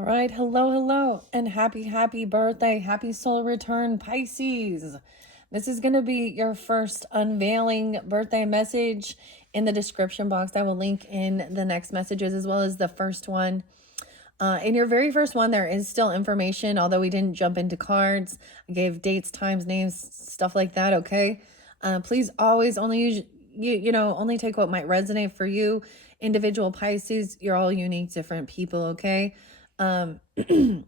All right, hello, and happy birthday. Happy solar return, Pisces. This is going to be your first unveiling birthday message in the description box. I will link in the next messages as well as the first one. In your very first one, there is still information, although we didn't jump into cards. I gave dates, times, names, stuff like that, okay? Please always only use, only take what might resonate for you. Individual Pisces, you're all unique, different people, okay?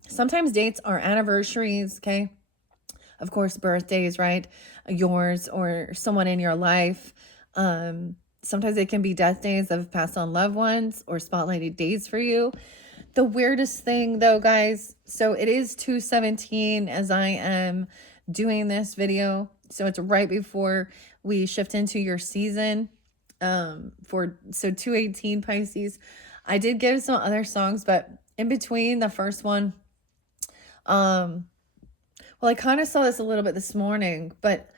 Sometimes dates are anniversaries, okay? Of course, birthdays, right? Yours or someone in your life. Sometimes it can be death days of passed on loved ones or spotlighted days for you. The weirdest thing though, guys, so it is 2/17 as I am doing this video. So it's right before we shift into your season. So 2/18 Pisces. I did give some other songs, but in between the first one, well, I kind of saw this a little bit this morning, but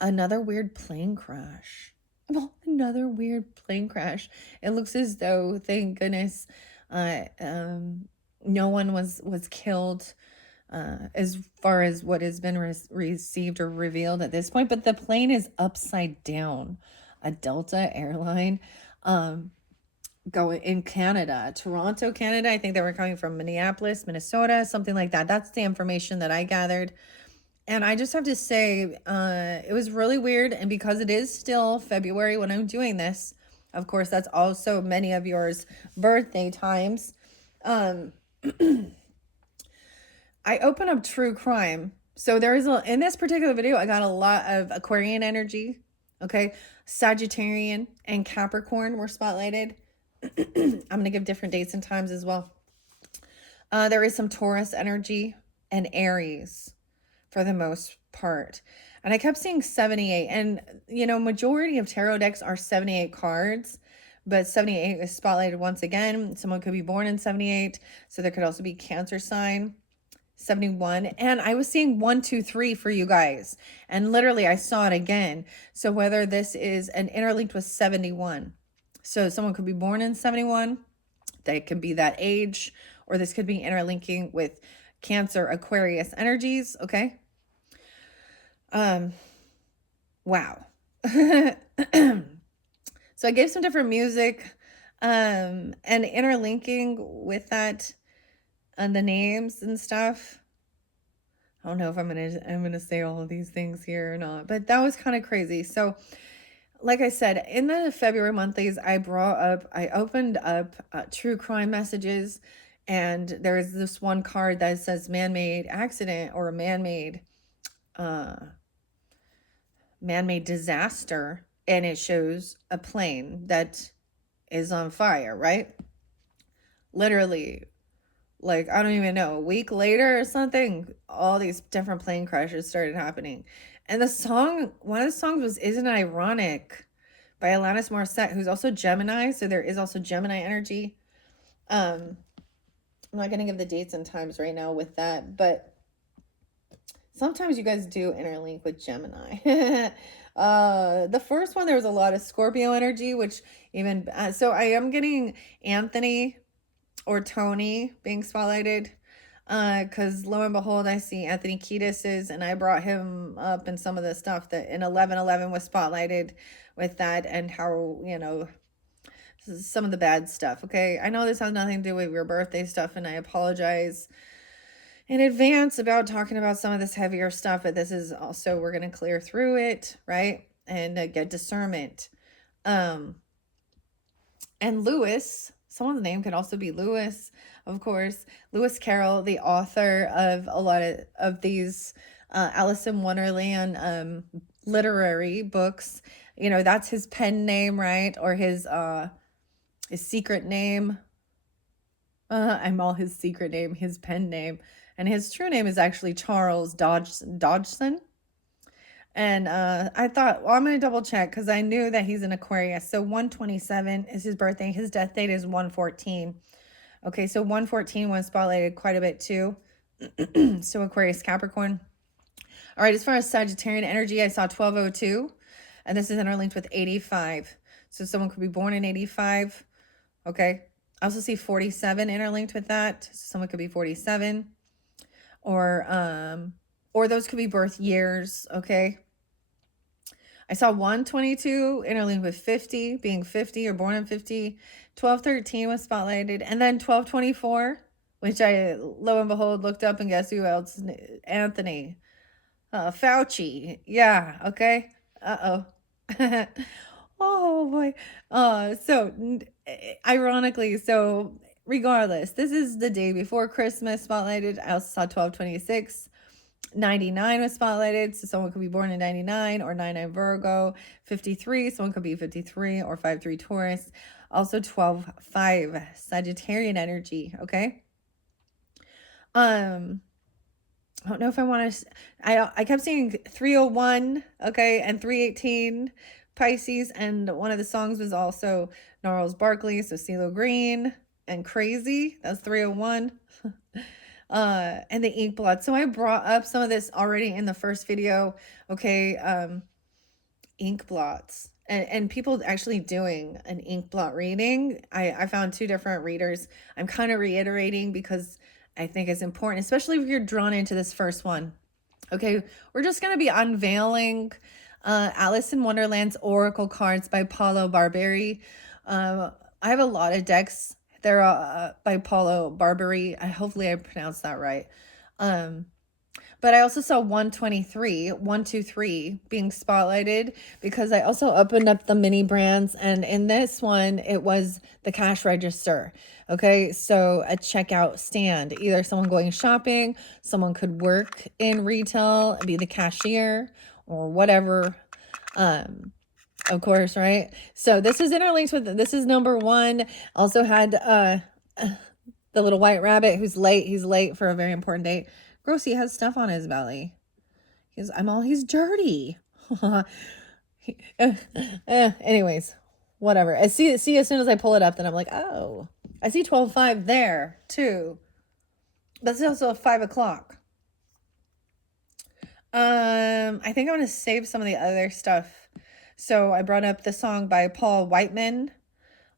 another weird plane crash. Well, another weird plane crash. It looks as though, thank goodness, no one was killed as far as what has been received or revealed at this point. But the plane is upside down. A Delta airline. Going in Canada, Toronto, Canada. I think they were coming from Minneapolis, Minnesota, something like that. That's the information that I gathered. And I just have to say, it was really weird. And because it is still February when I'm doing this, of course, that's also many of yours birthday times. I open up true crime. So there is in this particular video, I got a lot of Aquarian energy. Okay. Sagittarian and Capricorn were spotlighted. I'm going to give different dates and times as well. There is some Taurus energy and Aries for the most part. And I kept seeing 78. And, majority of tarot decks are 78 cards. But 78 is spotlighted once again. Someone could be born in 78. So there could also be Cancer sign. 71. And I was seeing 1, 2, 3 for you guys. And literally I saw it again. So whether this is an interlinked with 71. So someone could be born in 71. They could be that age. Or this could be interlinking with Cancer, Aquarius energies. Okay. Wow. So I gave some different music. And interlinking with that and the names and stuff. I don't know if I'm gonna say all of these things here or not, but that was kind of crazy. So like I said, in the February monthlies, I opened up true crime messages, and there's this one card that says man-made accident or man-made disaster, and it shows a plane that is on fire, right? Literally, like, I don't even know, a week later or something, all these different plane crashes started happening. And one of the songs was Isn't It Ironic by Alanis Morissette, who's also Gemini. So there is also Gemini energy. I'm not going to give the dates and times right now with that, but sometimes you guys do interlink with Gemini. The first one, there was a lot of Scorpio energy, which even, so I am getting Anthony or Tony being spotlighted. Because lo and behold, I see Anthony Kiedis's, and I brought him up in some of the stuff that in 11/11 was spotlighted with that, and how, some of the bad stuff. Okay. I know this has nothing to do with your birthday stuff, and I apologize in advance about talking about some of this heavier stuff, but this is also, we're going to clear through it, right? And get discernment. And Lewis, someone's name could also be Lewis, of course. Lewis Carroll, the author of a lot of these Alice in Wonderland literary books. That's his pen name, right? Or his secret name. I'm all his secret name, his pen name. And his true name is actually Charles Dodgson. And I thought, well, I'm going to double check because I knew that he's an Aquarius. So 1/27 is his birthday. His death date is 1/14. Okay, so 1/14 was spotlighted quite a bit too. So Aquarius, Capricorn. All right, as far as Sagittarian energy, I saw 1202. And this is interlinked with 85. So someone could be born in 85. Okay. I also see 47 interlinked with that. So someone could be 47, or those could be birth years. Okay. I saw 122 interlinked with 50, being 50 or born in 50. 1213 was spotlighted. And then 1224, which I, lo and behold, looked up, and guess who else? Anthony Fauci. Yeah. Okay. Uh-oh. Oh boy. Ironically, so regardless, this is the day before Christmas spotlighted. I also saw 1226. 99 was spotlighted, so someone could be born in 99 or 99 Virgo. 53, someone could be 53 or 53 Taurus. Also 12-5 Sagittarian energy. Okay. I don't know if I want to. I kept seeing 301, okay, and 318 Pisces, and one of the songs was also Gnarls Barkley, so CeeLo Green and Crazy. That's 301. And the ink blot. So I brought up some of this already in the first video. Okay, ink blots. And people actually doing an ink blot reading. I found 2 different readers. I'm kind of reiterating because I think it's important, especially if you're drawn into this first one. Okay, we're just going to be unveiling Alice in Wonderland's Oracle cards by Paulo Barberi. I have a lot of decks. They're by Paulo Barberi. Hopefully I pronounced that right. But I also saw 123 being spotlighted because I also opened up the mini brands, and in this one it was the cash register. Okay, so a checkout stand, either someone going shopping, someone could work in retail, be the cashier or whatever. Of course, right? So this is interlinked with, this is number 1. Also had the little white rabbit who's late. He's late for a very important date. Gross, he has stuff on his belly. He's dirty. Anyways, whatever. I see as soon as I pull it up, then I'm like, oh, I see 12-5 there too. That's also 5 o'clock. I think I'm gonna save some of the other stuff. So I brought up the song by Paul Whiteman.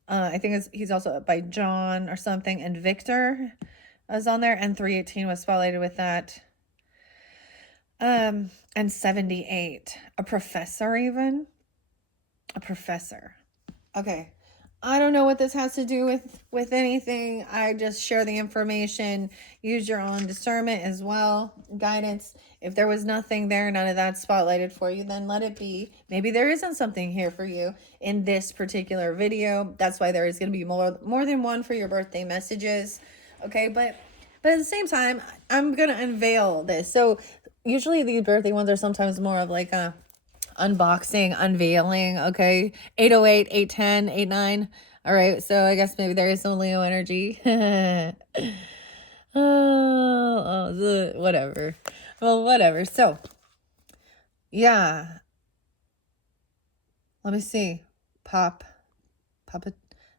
I think he's also by John or something, and Victor was on there, and 318 was spotlighted with that. And 78, a professor even. A professor. Okay. I don't know what this has to do with anything. I just share the information. Use your own discernment as well. Guidance. If there was nothing there, none of that spotlighted for you, then let it be. Maybe there isn't something here for you in this particular video. That's why there is going to be more than one for your birthday messages. Okay, but at the same time, I'm going to unveil this. So usually these birthday ones are sometimes more of like a unboxing, unveiling. Okay, 808, 810, 89. All right, so I guess maybe there is some Leo energy. Whatever. Well, whatever. So yeah, let me see. Pop it.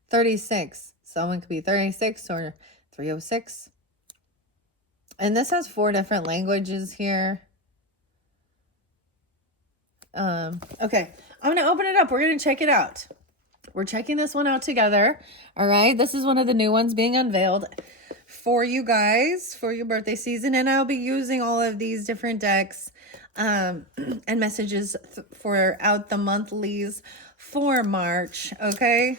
36. Someone could be 36 or 306. And this has 4 different languages here. Okay, I'm gonna open it up. We're gonna check it out. We're checking this one out together. All right, this is one of the new ones being unveiled for you guys for your birthday season, and I'll be using all of these different decks and messages for out the monthlies for March. Okay,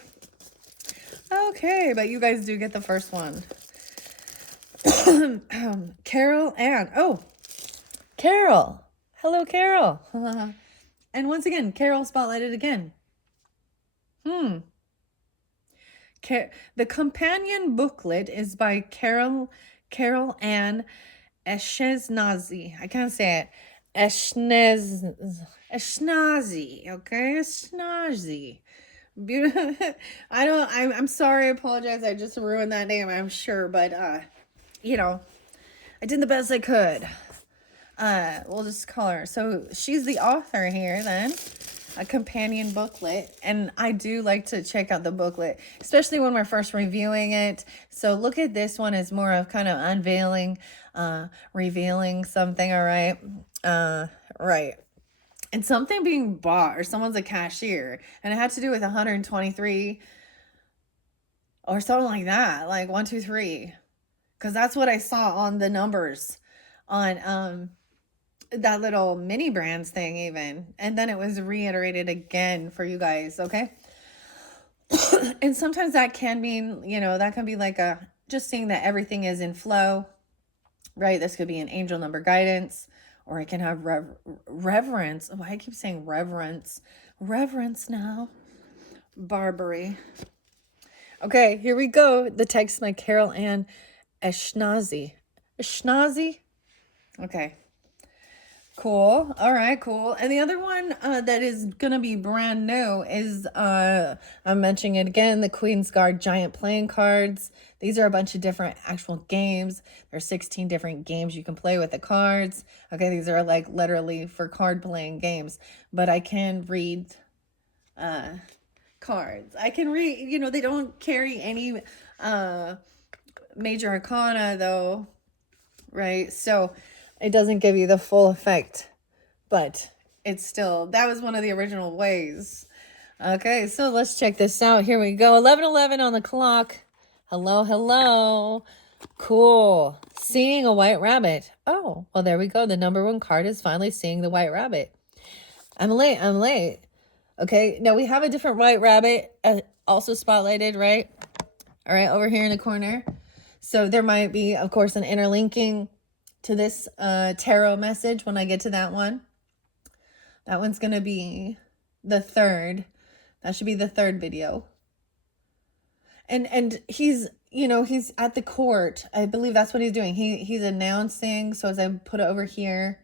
but you guys do get the first one. Carol Ann. Oh, Carol. Hello, Carol. And once again, Carol spotlighted again. The companion booklet is by Carol Ann Eshenazi. I can't say it. Eshenazi. Okay, Eshenazi. Beautiful. I'm sorry. I apologize. I just ruined that name, I'm sure, but you know, I did the best I could. We'll just call her. So she's the author here then. A companion booklet, and I do like to check out the booklet, especially when we're first reviewing it. So look at this one as more of kind of unveiling, revealing something. All right. Right. And something being bought, or someone's a cashier, and it had to do with 123 or something like that, like 1, 2, 3, because that's what I saw on the numbers on that little mini brands thing even, and then it was reiterated again for you guys. Okay. And sometimes that can mean, that can be like a just seeing that everything is in flow, right? This could be an angel number guidance, or it can have reverence. Oh, I keep saying reverence. Reverence now. Barbary. Okay, here we go. The text by Carol Ann Eshnazi. Eshnazi? Okay. Cool. All right, cool. And the other one that is going to be brand new is, I'm mentioning it again, the Queen's Guard Giant Playing Cards. These are a bunch of different actual games. There's 16 different games you can play with the cards. Okay, these are like literally for card playing games. But I can read cards. I can read, they don't carry any major arcana though, right? So it doesn't give you the full effect, but it's still, that was one of the original ways. Okay, so let's check this out. Here we go. 11:11 on the clock. Hello, hello. Cool. Seeing a white rabbit. Oh, well, there we go. The number 1 card is finally seeing the white rabbit. I'm late. Okay, now we have a different white rabbit also spotlighted, right? All right, over here in the corner. So there might be, of course, an interlinking to this tarot message when I get to that one. That one's going to be the third. That should be the third video. And he's, he's at the court. I believe that's what he's doing. He's announcing, so as I put it over here,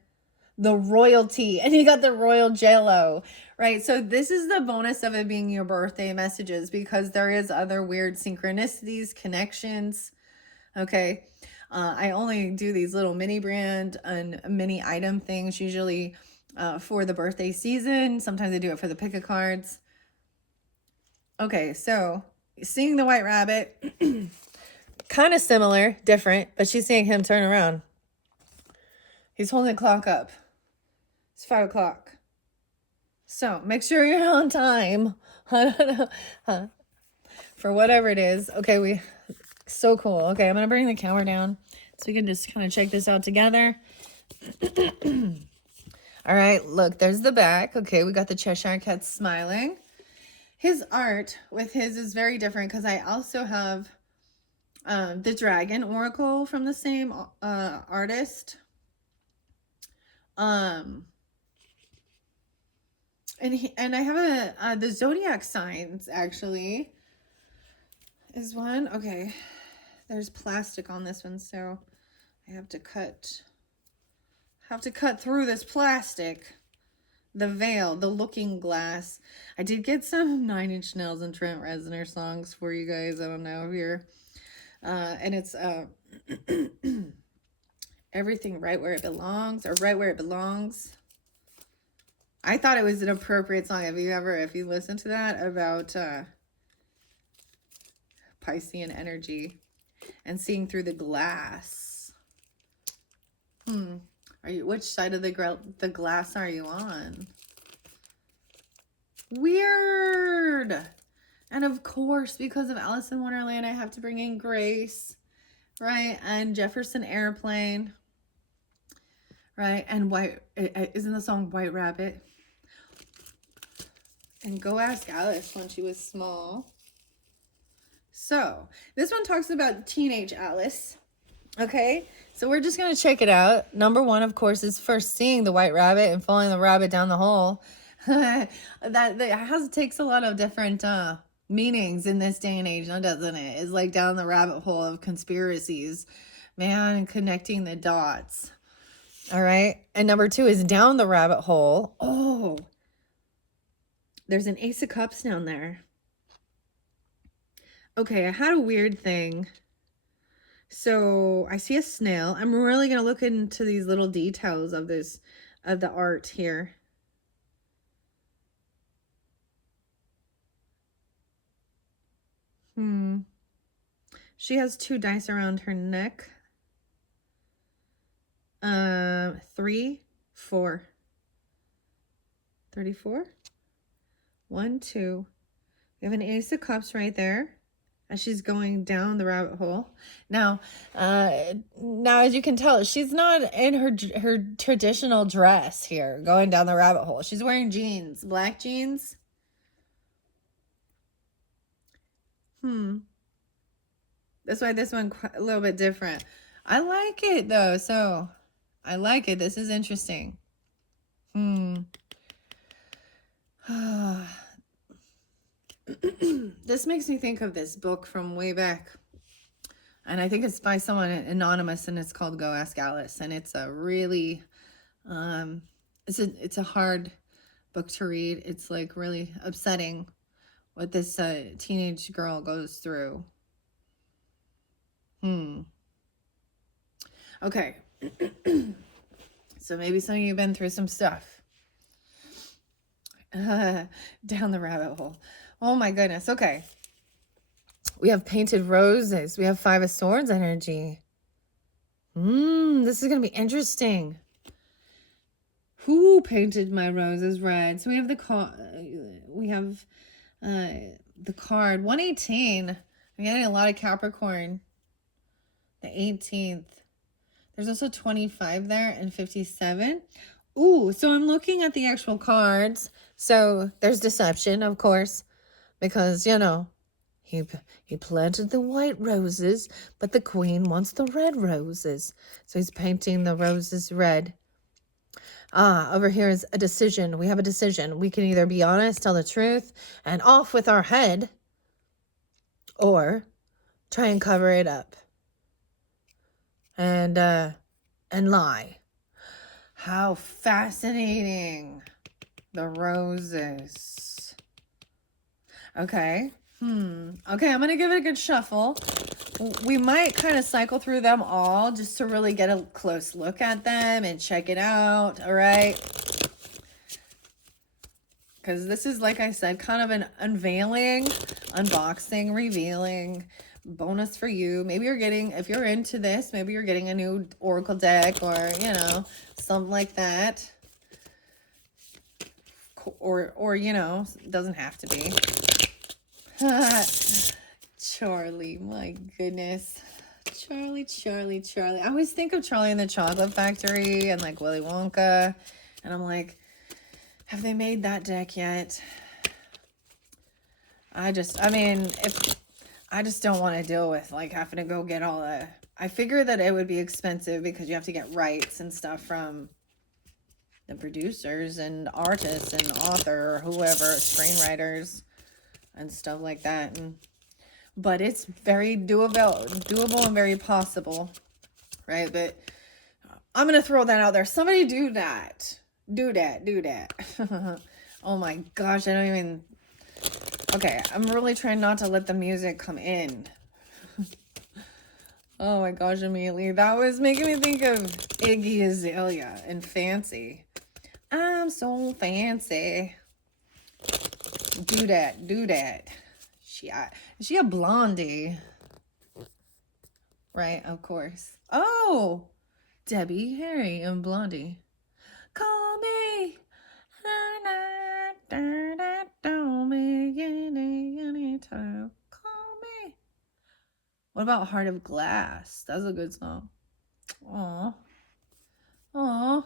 the royalty, and he got the royal JLo, right? So this is the bonus of it being your birthday messages, because there is other weird synchronicities, connections. Okay. I only do these little mini brand and mini item things, usually for the birthday season. Sometimes I do it for the pick a cards. Okay, so seeing the white rabbit, kind of similar, different, but she's seeing him turn around. He's holding the clock up. It's 5 o'clock. So make sure you're on time. I don't know. For whatever it is. Okay, so cool. Okay, I'm going to bring the camera down so we can just kind of check this out together. All right, look, there's the back. Okay, we got the Cheshire Cat smiling. His art with his is very different because I also have the Dragon Oracle from the same artist. And I have the zodiac signs actually is one. Okay, there's plastic on this one, so I have to cut through this plastic. The veil, the looking glass. I did get some 9 Inch Nails and Trent Reznor songs for you guys. I don't know if you're and it's everything right where it belongs, or right where it belongs. I thought it was an appropriate song. If you listen to that, about Piscean energy and seeing through the glass. Which side of the glass are you on? Weird. And of course, because of Alice in Wonderland, I have to bring in Grace, right? And Jefferson Airplane, right? And isn't the song White Rabbit? And Go Ask Alice when she was small. So this one talks about teenage Alice. Okay, so we're just going to check it out. Number 1, of course, is first seeing the white rabbit and following the rabbit down the hole. that takes a lot of different meanings in this day and age, now doesn't it? It's like down the rabbit hole of conspiracies, man, and connecting the dots. All right, and number 2 is down the rabbit hole. Oh, there's an Ace of Cups down there. Okay, I had a weird thing. So I see a snail. I'm really going to look into these little details of the art here. She has 2 dice around her neck. 3, 4. 34. 1, 2. We have an Ace of Cups right there. as she's going down the rabbit hole. Now, as you can tell, she's not in her traditional dress here, going down the rabbit hole. She's wearing jeans, black jeans. That's why this one a little bit different. I like it though, so I like it. This is interesting. This makes me think of this book from way back. And I think it's by someone anonymous, and it's called Go Ask Alice. And it's a really, it's a hard book to read. It's like really upsetting what this teenage girl goes through. Okay. So maybe some of you have been through some stuff. Down the rabbit hole. Oh my goodness. Okay. We have painted roses. We have Five of Swords energy. This is going to be interesting. Who painted my roses red? So we have the card 118. I'm getting a lot of Capricorn. The 18th. There's also 25 there and 57. Ooh, so I'm looking at the actual cards. So there's deception, of course, because, you know, he planted the white roses, but the queen wants the red roses. So he's painting the roses red. Over here is a decision. We have a decision. We can either be honest, tell the truth, and off with our head, or try and cover it up and lie. How fascinating. The roses. Okay. Okay, I'm going to give it a good shuffle. We might kind of cycle through them all just to really get a close look at them and check it out, all right? Because this is, like I said, kind of an unveiling, unboxing, revealing bonus for you. Maybe you're getting, if you're into this, maybe you're getting a new Oracle deck or, you know, something like that. Or you know, it doesn't have to be. Charlie, my goodness. Charlie. I always think of Charlie and the Chocolate Factory and like Willy Wonka. And I'm like, have they made that deck yet? I just don't want to deal with like having to go get all the, I figured that it would be expensive because you have to get rights and stuff from the producers and artists and author or whoever, screenwriters and stuff like that. But it's very doable and very possible, right? But I'm going to throw that out there. Somebody do that. Do that. Oh my gosh, I don't even... Okay, I'm really trying not to let the music come in. Oh my gosh, immediately. That was making me think of Iggy Azalea and Fancy. I'm so fancy. Do that. Is she a blondie? Right, of course. Oh, Debbie Harry and Blondie. Call me. Anytime. Call me. What about Heart of Glass? That's a good song. Aw. All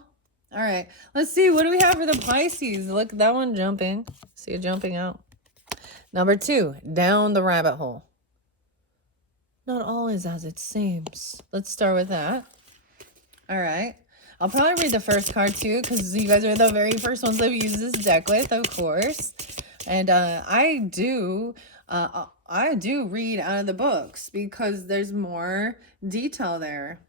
right. Let's see. What do we have for the Pisces? Look, that one jumping. See it jumping out. Number 2, down the rabbit hole. Not all is as it seems. Let's start with that. All right. I'll probably read the first card too, because you guys are the very first ones I've used this deck with, of course. And I do read out of the books because there's more detail there.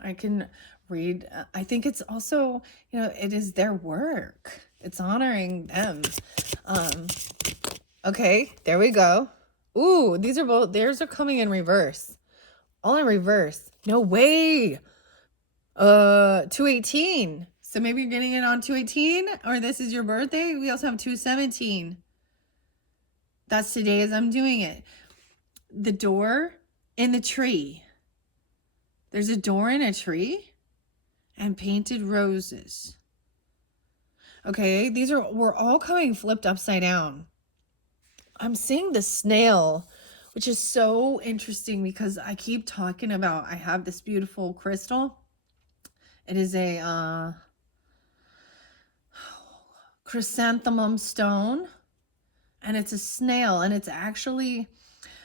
I can read. I think it's also, you know, it is their work. It's honoring them. Okay, there we go. Ooh, these are both, theirs are coming in reverse. All in reverse. No way. 218. So maybe you're getting it on 218, or this is your birthday. We also have 217. That's today as I'm doing it. The door in the tree. There's a door in a tree and painted roses. Okay, we're all coming flipped upside down. I'm seeing the snail which is so interesting because I keep talking about, I have this beautiful crystal. It is a chrysanthemum stone, and it's a snail, and it's actually,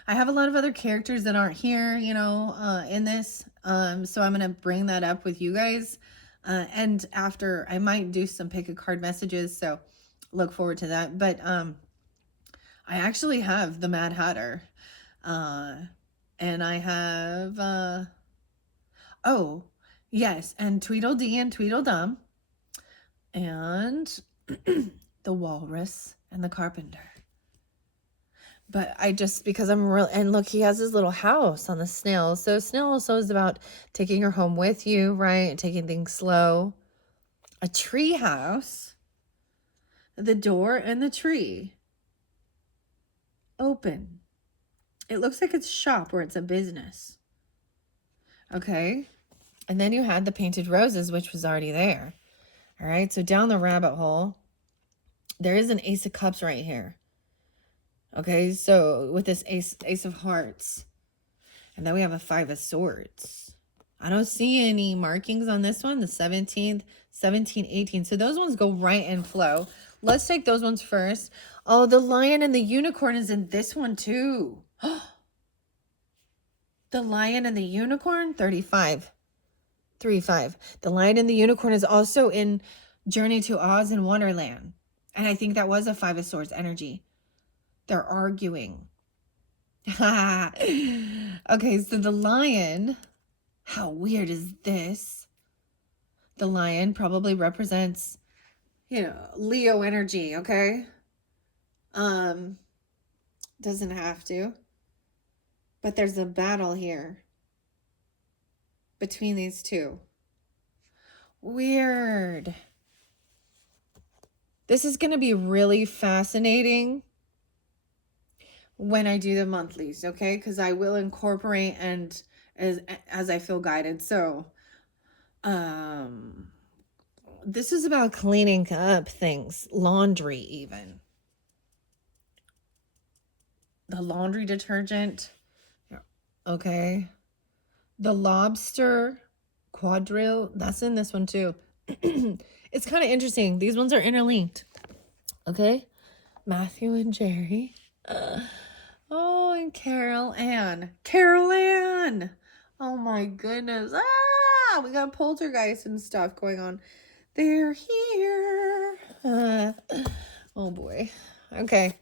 I have a lot of other characters that aren't here, you know, in this, so I'm gonna bring that up with you guys, and after I might do some pick a card messages, so look forward to that. But I actually have the Mad Hatter, and I have oh yes, and Tweedledee and Tweedledum, and the Walrus and the Carpenter. But I just, because I'm real, and look, he has his little house on the snail. So snail also is about taking her home with you, right? Taking things slow. A tree house, the door and the tree open. It looks like it's a shop or it's a business. Okay. And then you had the painted roses, which was already there. All right. So down the rabbit hole, there is an Ace of Cups right here. Okay, so with this ace of hearts, and then we have a 5 of swords. I don't see any markings on this one, the 17th, 17, 18. So those ones go right in flow. Let's take those ones first. Oh, the lion and the unicorn is in this one too. The lion and the unicorn, 35. 3-5. The lion and the unicorn is also in Journey to Oz and Wonderland. And I think that was a 5 of swords energy. They're arguing. Okay, so the lion, how weird is this? The lion probably represents, you know, Leo energy, okay? Doesn't have to. But there's a battle here between these two. Weird. This is going to be really fascinating when I do the monthlies, okay? Because I will incorporate and as I feel guided. So, this is about cleaning up things, laundry even. The laundry detergent, okay? The lobster quadrille, that's in this one too. It's kind of interesting. These ones are interlinked, okay? Matthew and Jerry. Oh, and Carol Ann. Carol Ann! Oh my goodness. Ah, we got poltergeist and stuff going on. They're here. Oh boy. Okay.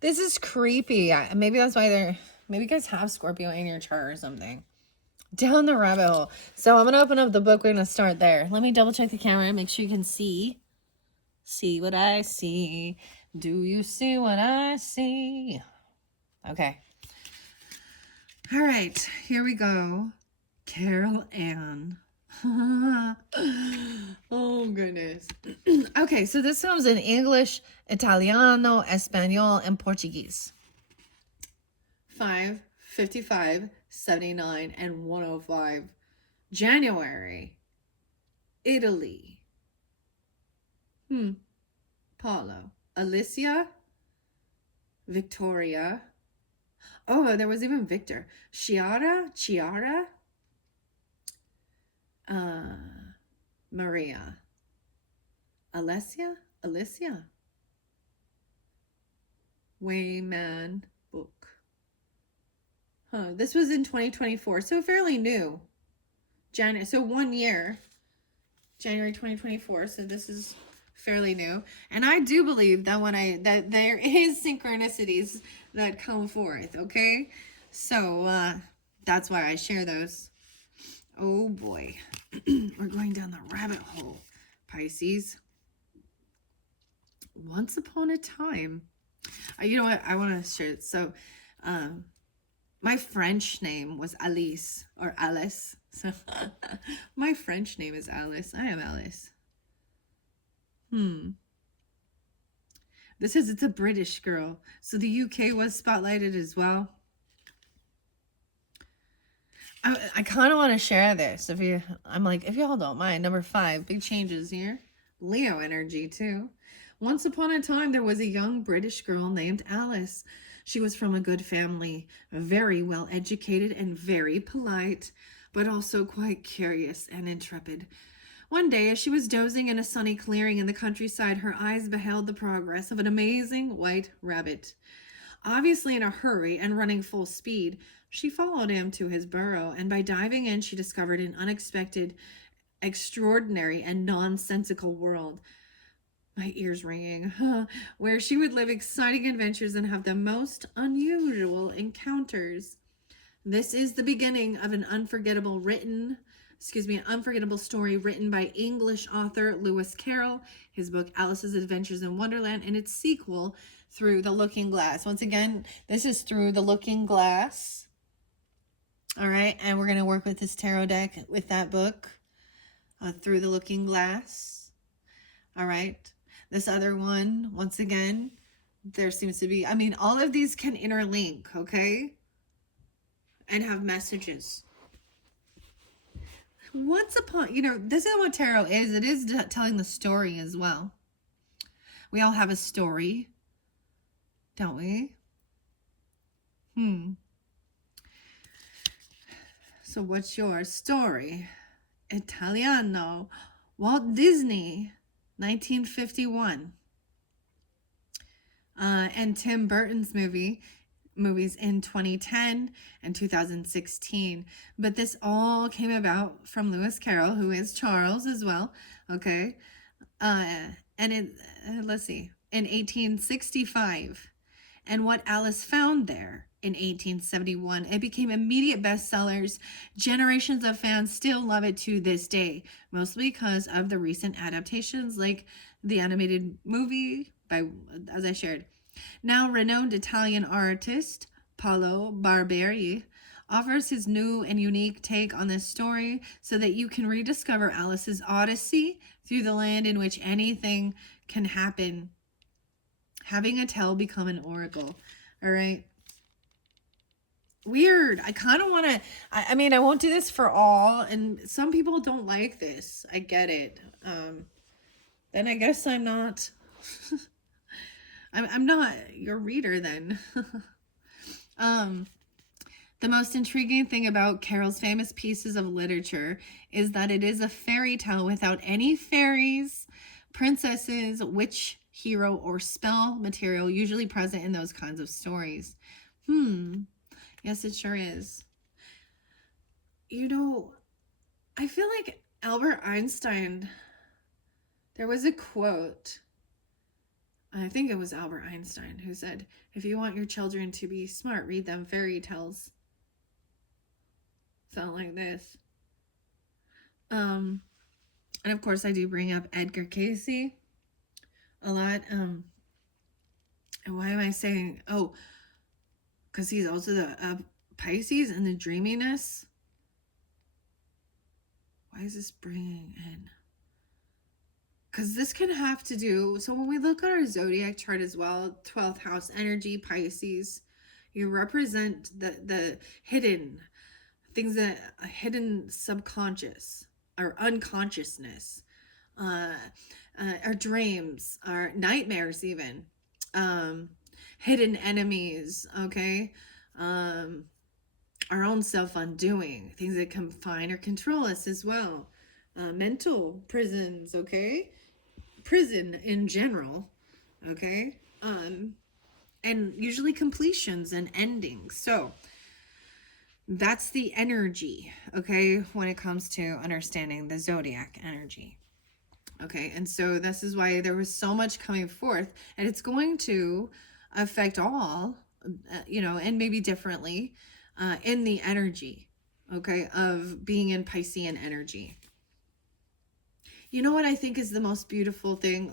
This is creepy. Maybe that's why maybe you guys have Scorpio in your chart or something. Down the rabbit hole. So I'm going to open up the book. We're going to start there. Let me double check the camera and make sure you can see. See what I see. Do you see what I see? Okay. All right. Here we go. Carol Ann. Oh, goodness. Okay. So this comes in English, Italiano, Espanol, and Portuguese. 5, 55, 79, and 105. January. Italy. Paulo. Alicia. Victoria. Oh, there was even Victor. Chiara. Maria. Alicia. Wayman book. This was in 2024, so fairly new. So 1 year. January 2024, so this is fairly new. And I do believe that that there is synchronicities that come forth, okay? So that's why I share those. Oh boy. We're going down the rabbit hole, Pisces. Once upon a time. You know what? I want to share it. So my French name was Alice or Alice. So my French name is Alice. I am Alice. This is, it's a British girl. So the UK was spotlighted as well. I kind of want to share this. If y'all don't mind. Number 5, big changes here. Leo energy too. Once upon a time, there was a young British girl named Alice. She was from a good family, very well educated and very polite, but also quite curious and intrepid. One day, as she was dozing in a sunny clearing in the countryside, her eyes beheld the progress of an amazing white rabbit. Obviously in a hurry and running full speed, she followed him to his burrow, and by diving in, she discovered an unexpected, extraordinary, and nonsensical world. My ears ringing, where she would live exciting adventures and have the most unusual encounters. This is the beginning of an unforgettable story written by English author Lewis Carroll, his book Alice's Adventures in Wonderland, and its sequel, Through the Looking Glass. Once again, this is Through the Looking Glass. All right, and we're going to work with this tarot deck with that book, Through the Looking Glass. All right. This other one, once again, there seems to be, all of these can interlink, okay? And have messages. Once upon, this is what tarot is. It is telling the story as well. We all have a story, don't we? So what's your story? Italiano. Walt Disney. 1951. And Tim Burton's movies in 2010 and 2016. But this all came about from Lewis Carroll, who is Charles as well. Okay. Let's see, in 1865. And What Alice Found There in 1871. It became immediate bestsellers. Generations of fans still love it to this day, mostly because of the recent adaptations like the animated movie as I shared. Now renowned Italian artist Paolo Barberi offers his new and unique take on this story so that you can rediscover Alice's odyssey through the land in which anything can happen. Having a tale become an oracle. All right. Weird. I kind of want to, I won't do this for all, and some people don't like this. I get it. Then I guess I'm not, I'm not your reader then. The most intriguing thing about Carroll's famous pieces of literature is that it is a fairy tale without any fairies, princesses, witch, hero, or spell material usually present in those kinds of stories. Yes, it sure is. I feel like Albert Einstein, there was a quote, I think it was Albert Einstein, who said, if you want your children to be smart, read them fairy tales. Sound like this. And of course I do bring up Edgar Cayce a lot. And why am I saying, because he's also the Pisces and the dreaminess. Why is this bringing in? Because this can have to do, so when we look at our zodiac chart as well, 12th house energy, Pisces, you represent the hidden things, that hidden subconscious, our unconsciousness, our dreams, our nightmares even, hidden enemies, okay? Our own self-undoing, things that confine or control us as well. Mental prisons, okay? Prison in general, okay? And usually completions and endings. So that's the energy, okay, when it comes to understanding the zodiac energy. Okay, and so this is why there was so much coming forth, and it's going to affect all, and maybe differently in the energy, okay, of being in Piscean energy. You know what I think is the most beautiful thing?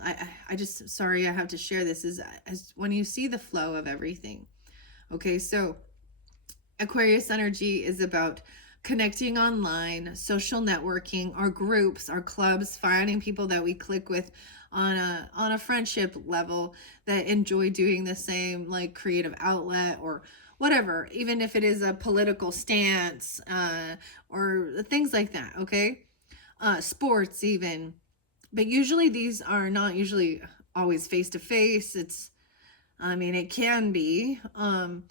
I just, sorry, I have to share this, is as when you see the flow of everything. Okay, so Aquarius energy is about connecting online, social networking, our groups, our clubs, finding people that we click with on a friendship level that enjoy doing the same, like creative outlet or whatever, even if it is a political stance or things like that, okay? Sports even. But usually these are not usually always face-to-face. It's I mean, it can be. And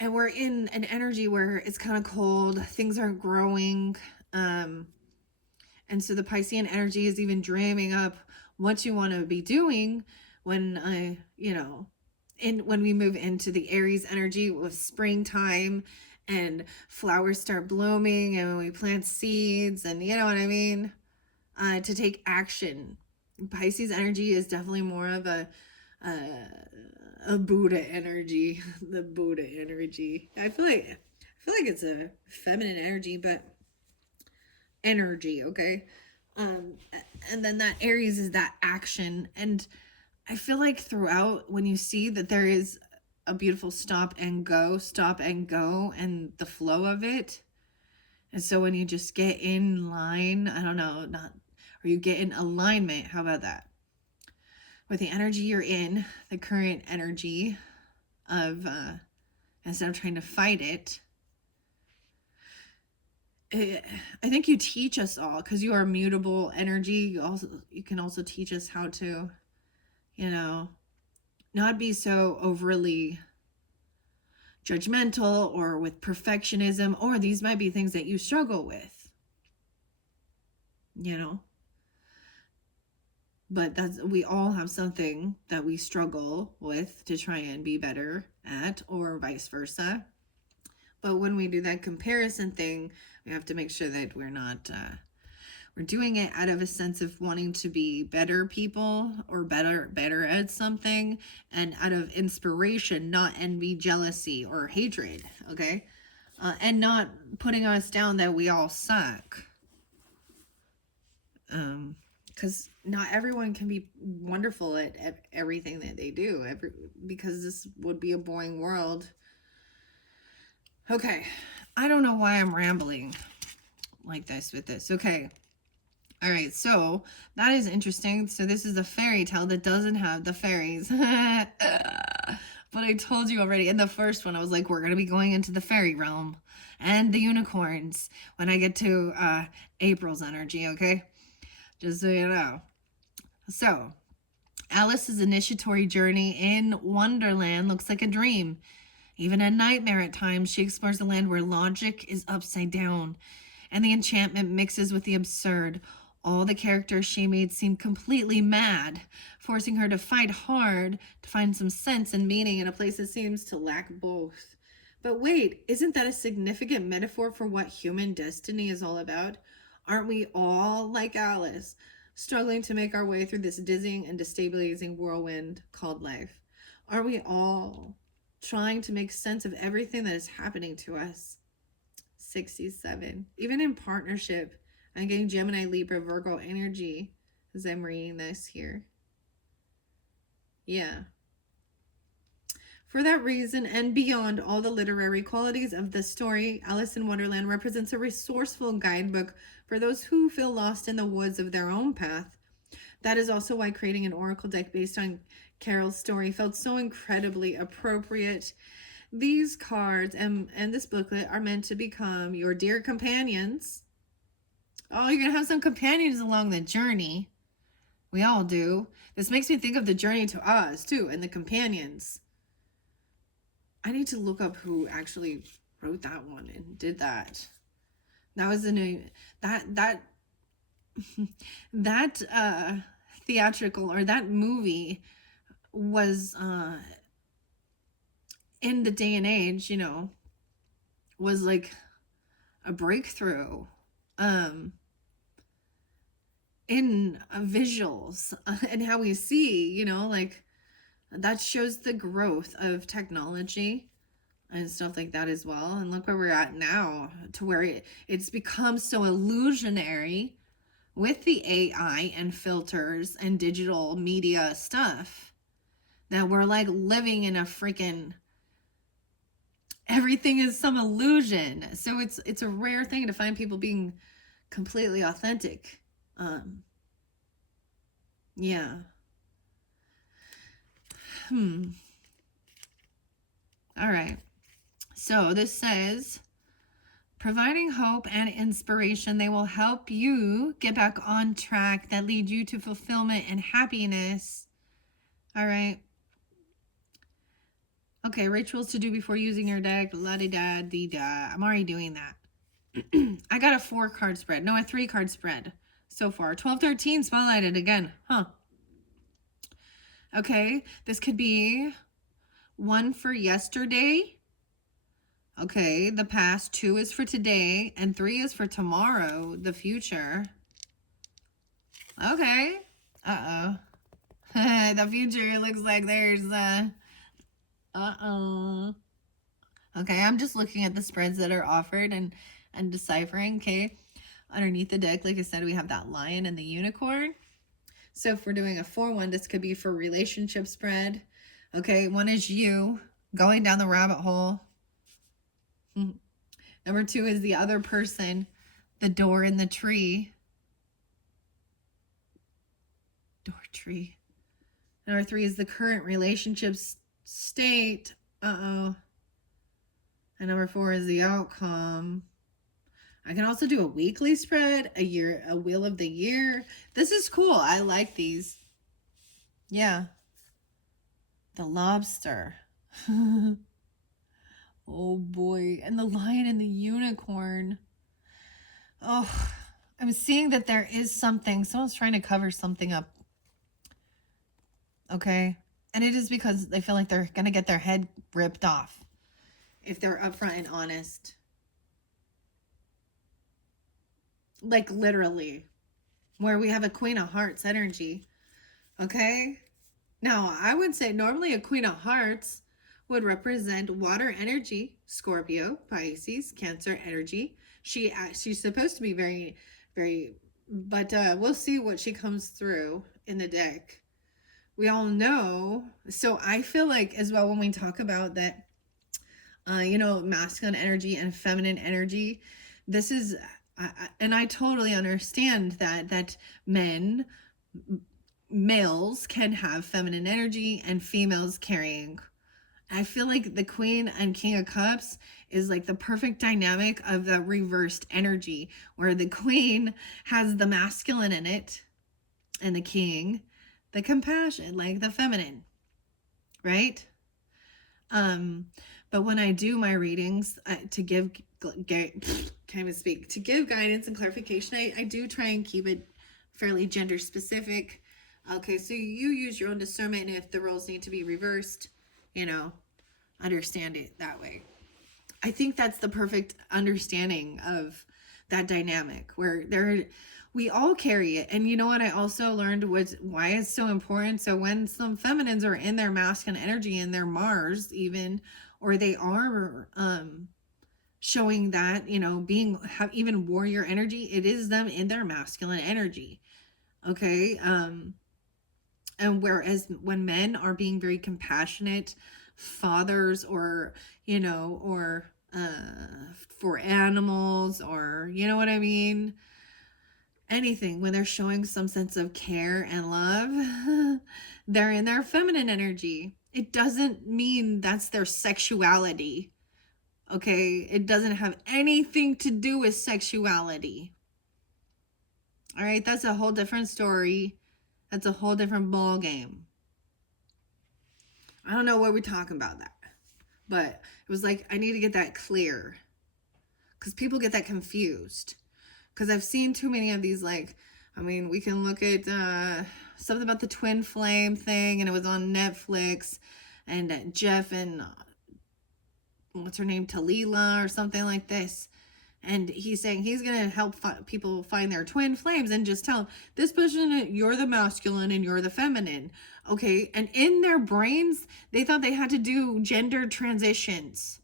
we're in an energy where it's kind of cold, things aren't growing. Um, and so the Piscean energy is even dreaming up what you want to be doing when when we move into the Aries energy with springtime and flowers start blooming and when we plant seeds and you know what I mean? To take action. Pisces energy is definitely more of a Buddha energy. The Buddha energy. I feel like it's a feminine energy, but energy, okay? Um, and then that Aries is that action. And I feel like throughout, when you see that there is a beautiful stop and go, and the flow of it. And so when you just get in line, I don't know, or you get in alignment, how about that? With the energy you're in, the current energy of, instead of trying to fight it, I think you teach us all because you are mutable energy. You can also teach us how to, not be so overly judgmental or with perfectionism, or these might be things that you struggle with, but we all have something that we struggle with to try and be better at, or vice versa. But when we do that comparison thing, we have to make sure that we're not we're doing it out of a sense of wanting to be better people or better at something, and out of inspiration, not envy, jealousy, or hatred. Okay, and not putting us down that we all suck. Because not everyone can be wonderful at everything that they do. Because this would be a boring world. Okay, I don't know why I'm rambling like this with this. Okay. All right, so that is interesting. So this is a fairy tale that doesn't have the fairies. But I told you already in the first one, I was like, we're going to be going into the fairy realm and the unicorns when I get to April's energy, okay? Just so you know. So, Alice's initiatory journey in Wonderland looks like a dream. Even a nightmare at times, she explores a land where logic is upside down and the enchantment mixes with the absurd. All the characters she made seem completely mad, forcing her to fight hard to find some sense and meaning in a place that seems to lack both. But wait, isn't that a significant metaphor for what human destiny is all about? Aren't we all, like Alice, struggling to make our way through this dizzying and destabilizing whirlwind called life? Aren't we all trying to make sense of everything that is happening to us? 67. Even in partnership, I'm getting Gemini, Libra, Virgo energy as I'm reading this here. Yeah. For that reason, and beyond all the literary qualities of the story, Alice in Wonderland represents a resourceful guidebook for those who feel lost in the woods of their own path. That is also why creating an oracle deck based on Carol's story felt so incredibly appropriate. These cards and this booklet are meant to become your dear companions. Oh, you're going to have some companions along the journey. We all do. This makes me think of the journey to Oz, too, and the companions. I need to look up who actually wrote that one and did that. That was the new... That theatrical, or that movie was... in the day and age, was like a breakthrough in visuals and how we see, like that shows the growth of technology and stuff like that as well. And look where we're at now, to where it's become so illusionary with the AI and filters and digital media stuff that we're like living in a freaking... everything is some illusion. So it's a rare thing to find people being completely authentic. Yeah. All right. So this says, providing hope and inspiration, they will help you get back on track that lead you to fulfillment and happiness. All right. Okay, rituals to do before using your deck. La-di-da-di-da. I'm already doing that. I got a 4-card spread. No, a 3-card spread so far. 12-13 spotlighted again. Huh. Okay, this could be 1 for yesterday. Okay, the past. 2 is for today. And 3 is for tomorrow, the future. Okay. Uh-oh. The future looks like there's uh-oh. Okay, I'm just looking at the spreads that are offered and deciphering. Okay, underneath the deck, like I said, we have that lion and the unicorn. So if we're doing a 4-1, this could be for relationship spread. Okay, 1 is you going down the rabbit hole. Number 2 is the other person, the door in the tree. Door tree. Number 3 is the current relationship state. Uh-oh. And number 4 is the outcome. I can also do a weekly spread, a wheel of the year. This is cool. I like these. Yeah. The lobster. Oh boy. And the lion and the unicorn. Oh, I'm seeing that there is something. Someone's trying to cover something up. Okay. And it is because they feel like they're going to get their head ripped off if they're upfront and honest. Like literally. Where we have a Queen of Hearts energy. Okay. Now, I would say normally a Queen of Hearts would represent water energy, Scorpio, Pisces, Cancer energy. She's supposed to be very, very, but we'll see what she comes through in the deck. We all know. So I feel like as well when we talk about that, masculine energy and feminine energy, this is, and I totally understand that males can have feminine energy and females carrying. I feel like the Queen and King of Cups is like the perfect dynamic of the reversed energy, where the Queen has the masculine in it and the King, the compassion, like the feminine, right? But when I do my readings to give guidance and clarification, I do try and keep it fairly gender specific. Okay, so you use your own discernment, and if the roles need to be reversed, understand it that way. I think that's the perfect understanding of that dynamic where we all carry it. And you know what I also learned was why it's so important. So when some feminines are in their masculine energy, in their Mars even, or they are showing that, have even warrior energy, it is them in their masculine energy. Okay. And whereas when men are being very compassionate fathers, or for animals, or you know what I mean, anything, when they're showing some sense of care and love, they're in their feminine energy. It doesn't mean that's their sexuality. Okay, it doesn't have anything to do with sexuality. All right, that's a whole different story. That's a whole different ball game. I don't know what we're talking about that, but it was like, I need to get that clear because people get that confused. Because I've seen too many of these, we can look at something about the twin flame thing, and it was on Netflix, and Jeff and what's her name, Talila or something like this. And he's saying he's going to help people find their twin flames and just tell them, this person, you're the masculine and you're the feminine. Okay. And in their brains, they thought they had to do gender transitions.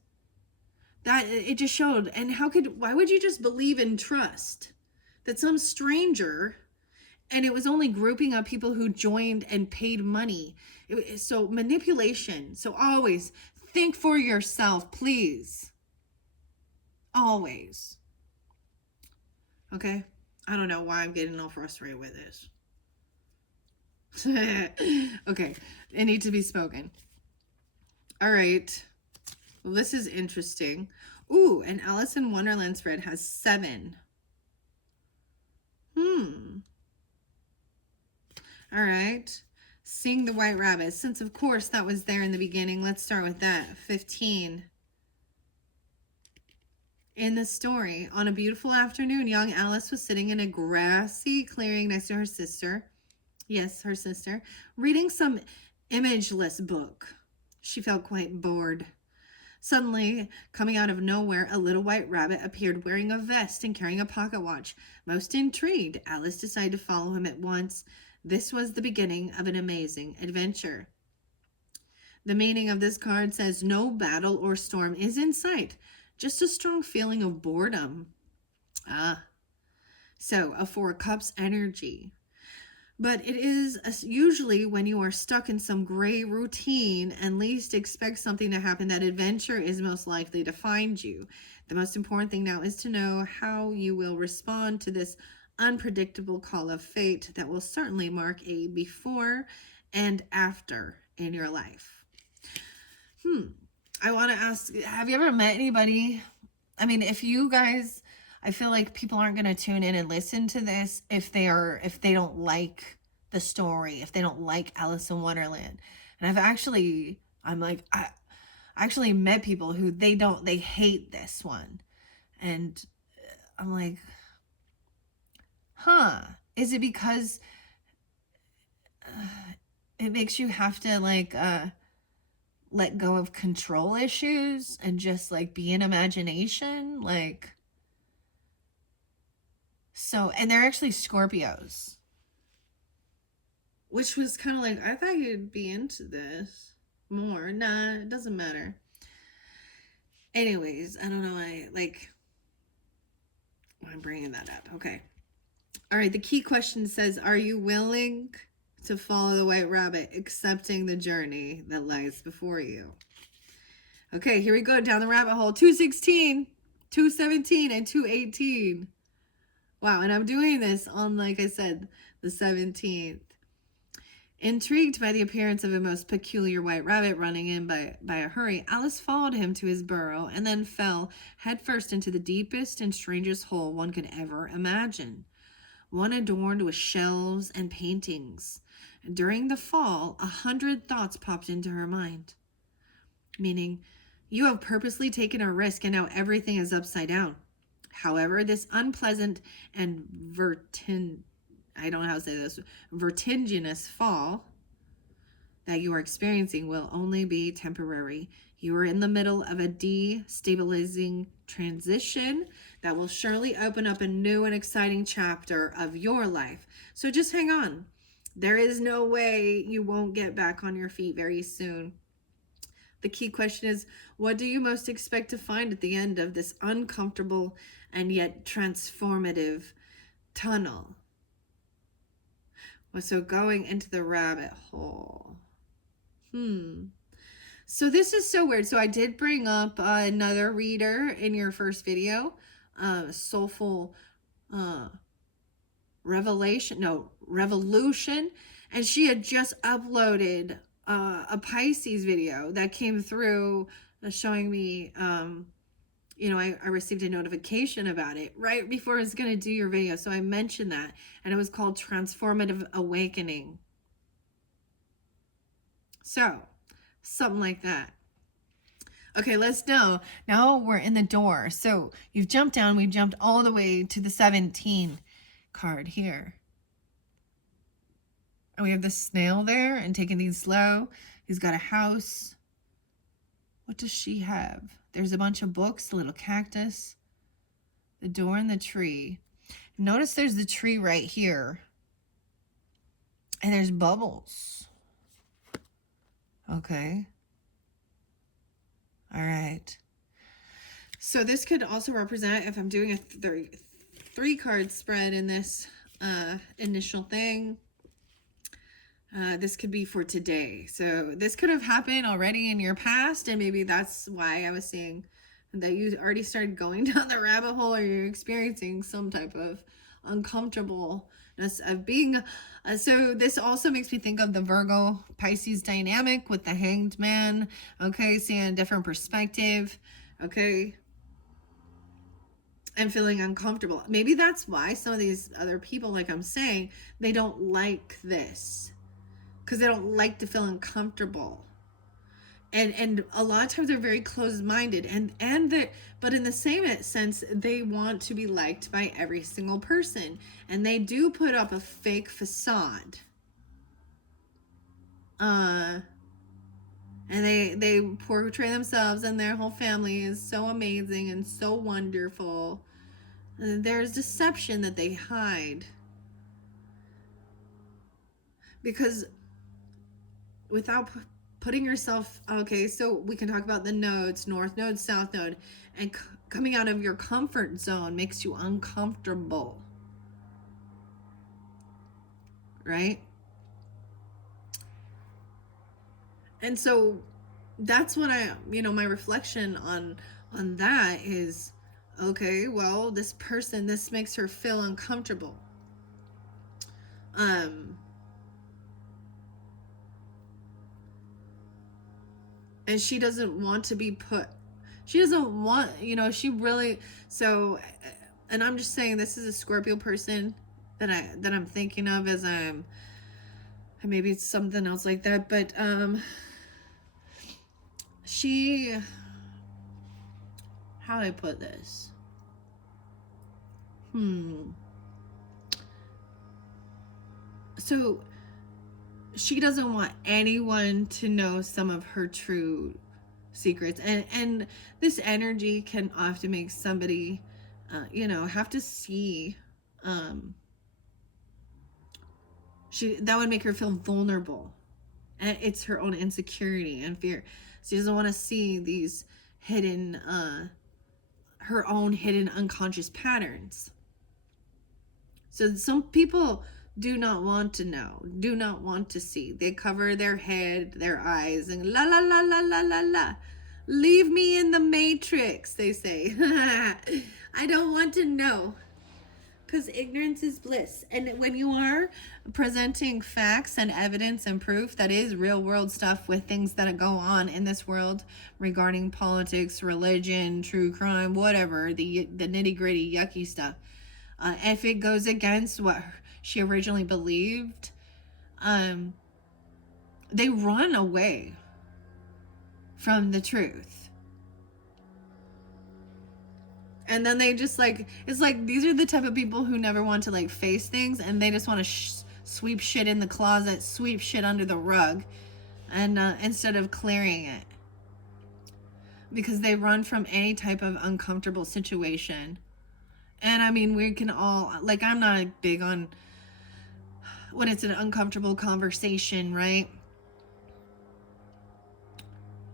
That it just showed. And why would you just believe and trust that some stranger, and it was only grouping of people who joined and paid money. So manipulation. So always think for yourself, please. Always. Okay. I don't know why I'm getting all frustrated with this. Okay. It needs to be spoken. All right. Well, this is interesting. Ooh, an Alice in Wonderland spread has 7. All right. Seeing the white rabbit. Since, of course, that was there in the beginning, let's start with that. 15. In the story, on a beautiful afternoon, young Alice was sitting in a grassy clearing next to her sister. Yes, her sister. Reading some imageless book. She felt quite bored. Suddenly, coming out of nowhere, a little white rabbit appeared wearing a vest and carrying a pocket watch. Most intrigued, Alice decided to follow him at once. This was the beginning of an amazing adventure. The meaning of this card says, no battle or storm is in sight, just a strong feeling of boredom. So a Four Cups energy. But it is usually when you are stuck in some gray routine and least expect something to happen that adventure is most likely to find you. The most important thing now is to know how you will respond to this unpredictable call of fate that will certainly mark a before and after in your life. I want to ask, have you ever met anybody? I mean, if you guys, I feel like people aren't going to tune in and listen to this if they don't like the story, if they don't like Alice in Wonderland. And I actually met people who they hate this one. And I'm like, is it because it makes you have to like, let go of control issues and just like be in imagination? Like, so, and they're actually Scorpios, which was kind of like, I thought you'd be into this more. Nah, it doesn't matter. Anyways, I don't know why I'm bringing that up. Okay. All right. The key question says, are you willing to follow the white rabbit, accepting the journey that lies before you? Okay, here we go down the rabbit hole. 216, 217, and 218. Wow, and I'm doing this on, like I said, the 17th. Intrigued by the appearance of a most peculiar white rabbit running in by a hurry, Alice followed him to his burrow and then fell headfirst into the deepest and strangest hole one could ever imagine. One adorned with shelves and paintings. During the fall, 100 thoughts popped into her mind. Meaning, you have purposely taken a risk and now everything is upside down. However, this unpleasant and vertiginous fall that you are experiencing will only be temporary. You are in the middle of a destabilizing transition that will surely open up a new and exciting chapter of your life. So just hang on. There is no way you won't get back on your feet very soon. The key question is, what do you most expect to find at the end of this uncomfortable and yet transformative tunnel? Well, so going into the rabbit hole. So this is so weird. So I did bring up another reader in your first video, Soulful Revolution. And she had just uploaded a Pisces video that came through showing me, I received a notification about it right before I was going to do your video. So I mentioned that, and it was called Transformative Awakening. So something like that. Okay, let's know. Now we're in the door. So you've jumped down. We've jumped all the way to the 17 card here. And we have the snail there and taking things slow. He's got a house. What does she have? There's a bunch of books, a little cactus, the door and the tree. Notice there's the tree right here. And there's bubbles. Okay. All right. So this could also represent, if I'm doing a three card spread in this initial thing, this could be for today. So this could have happened already in your past, and maybe that's why I was saying that you already started going down the rabbit hole, or you're experiencing some type of uncomfortableness of being. So this also makes me think of the Virgo Pisces dynamic with the Hanged Man. Okay, seeing a different perspective. Okay. And feeling uncomfortable. Maybe that's why some of these other people, like I'm saying, they don't like this because they don't like to feel uncomfortable. And a lot of times they're very closed-minded, but in the same sense, they want to be liked by every single person, and they do put up a fake facade. And they portray themselves and their whole family is so amazing and so wonderful. And there's deception that they hide, because without putting yourself, okay, so we can talk about the nodes, north node, south node, and coming out of your comfort zone makes you uncomfortable, right? And so that's what my reflection on that is, okay, well, this person, this makes her feel uncomfortable. And she doesn't want to be she doesn't want, she really, so, and I'm just saying, this is a Scorpio person that I'm thinking of as maybe it's something else like that, but, how do I put this? So she doesn't want anyone to know some of her true secrets, and this energy can often make somebody have to see that would make her feel vulnerable, and it's her own insecurity and fear. She doesn't want to see these hidden her own hidden unconscious patterns. So some people do not want to know, do not want to see. They cover their head, their eyes, and la la la la la la la. Leave me in the matrix, they say. I don't want to know, because ignorance is bliss. And when you are presenting facts and evidence and proof that is real world stuff with things that go on in this world regarding politics, religion, true crime, whatever, the nitty gritty yucky stuff, if it goes against what she originally believed, they run away from the truth. And then they just it's like these are the type of people who never want to face things, and they just want to sweep shit in the closet, sweep shit under the rug, and instead of clearing it, because they run from any type of uncomfortable situation. And I mean, we can all, I'm not big on when it's an uncomfortable conversation, right?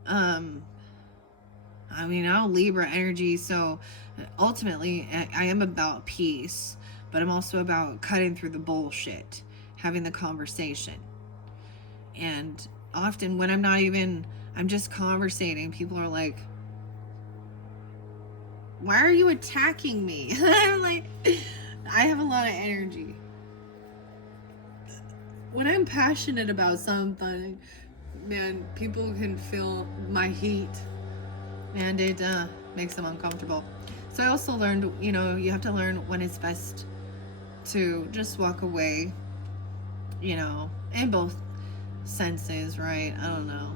I'm Libra energy, so ultimately I am about peace, but I'm also about cutting through the bullshit, having the conversation. And often when I'm just conversating, people are like, why are you attacking me? I'm like, I have a lot of energy. When I'm passionate about something, man, people can feel my heat, and it makes them uncomfortable. So I also learned, you have to learn when it's best to just walk away, in both senses, right? I don't know.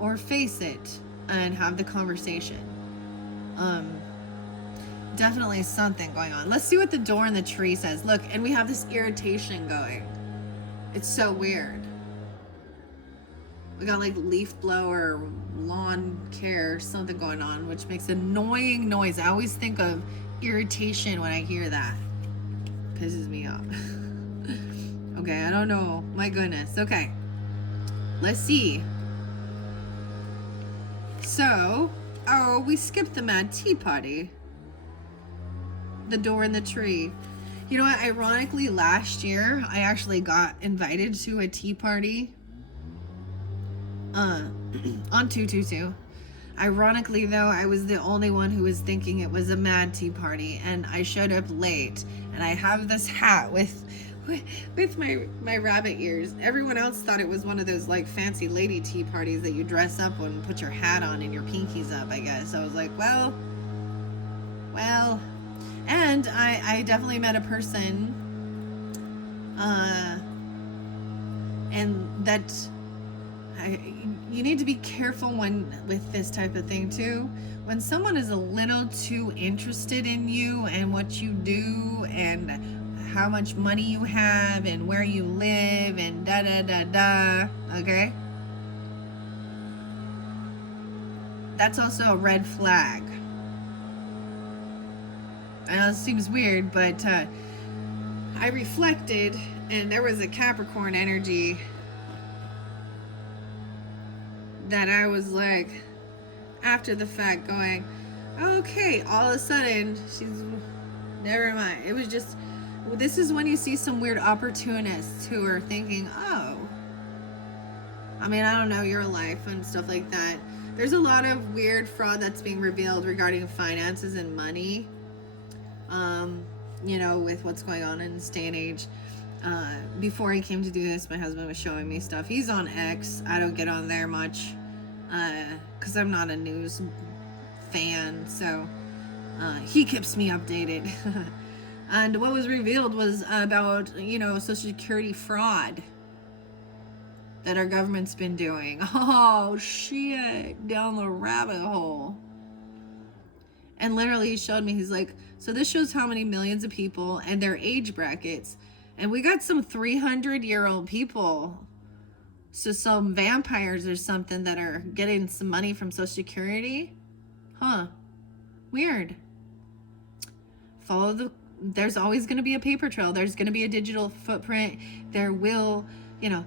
Or face it and have the conversation. Definitely something going on. Let's see what the door in the tree says. Look, and we have this irritation going. It's so weird. We got leaf blower, lawn care, something going on, which makes annoying noise. I always think of irritation when I hear that. Pisses me off. Okay, I don't know. My goodness. Okay. Let's see. So, we skipped the Mad Tea Party. The door in the tree. You know what? Ironically, last year, I actually got invited to a tea party. On 222. Ironically, though, I was the only one who was thinking it was a Mad Tea Party, and I showed up late, and I have this hat with my rabbit ears. Everyone else thought it was one of those fancy lady tea parties that you dress up and put your hat on and your pinkies up, I guess. So I was like, well, and I definitely met a person, And that you need to be careful with this type of thing too. When someone is a little too interested in you and what you do and how much money you have and where you live and da da da da, okay? That's also a red flag. I know it seems weird, but I reflected and there was a Capricorn energy that I was like, after the fact, going, okay, all of a sudden, never mind. It was just, this is when you see some weird opportunists who are thinking, oh, I mean, I don't know your life and stuff like that. There's a lot of weird fraud that's being revealed regarding finances and money, with what's going on in this day and age. Before he came to do this, my husband was showing me stuff. He's on X. I don't get on there much because I'm not a news fan, so he keeps me updated. And what was revealed was about, Social Security fraud that our government's been doing. Oh, shit, down the rabbit hole. And literally he showed me, he's like, so this shows how many millions of people and their age brackets. And we got some 300-year-old people. So some vampires or something that are getting some money from Social Security. Huh. Weird. There's always going to be a paper trail. There's going to be a digital footprint. There will, the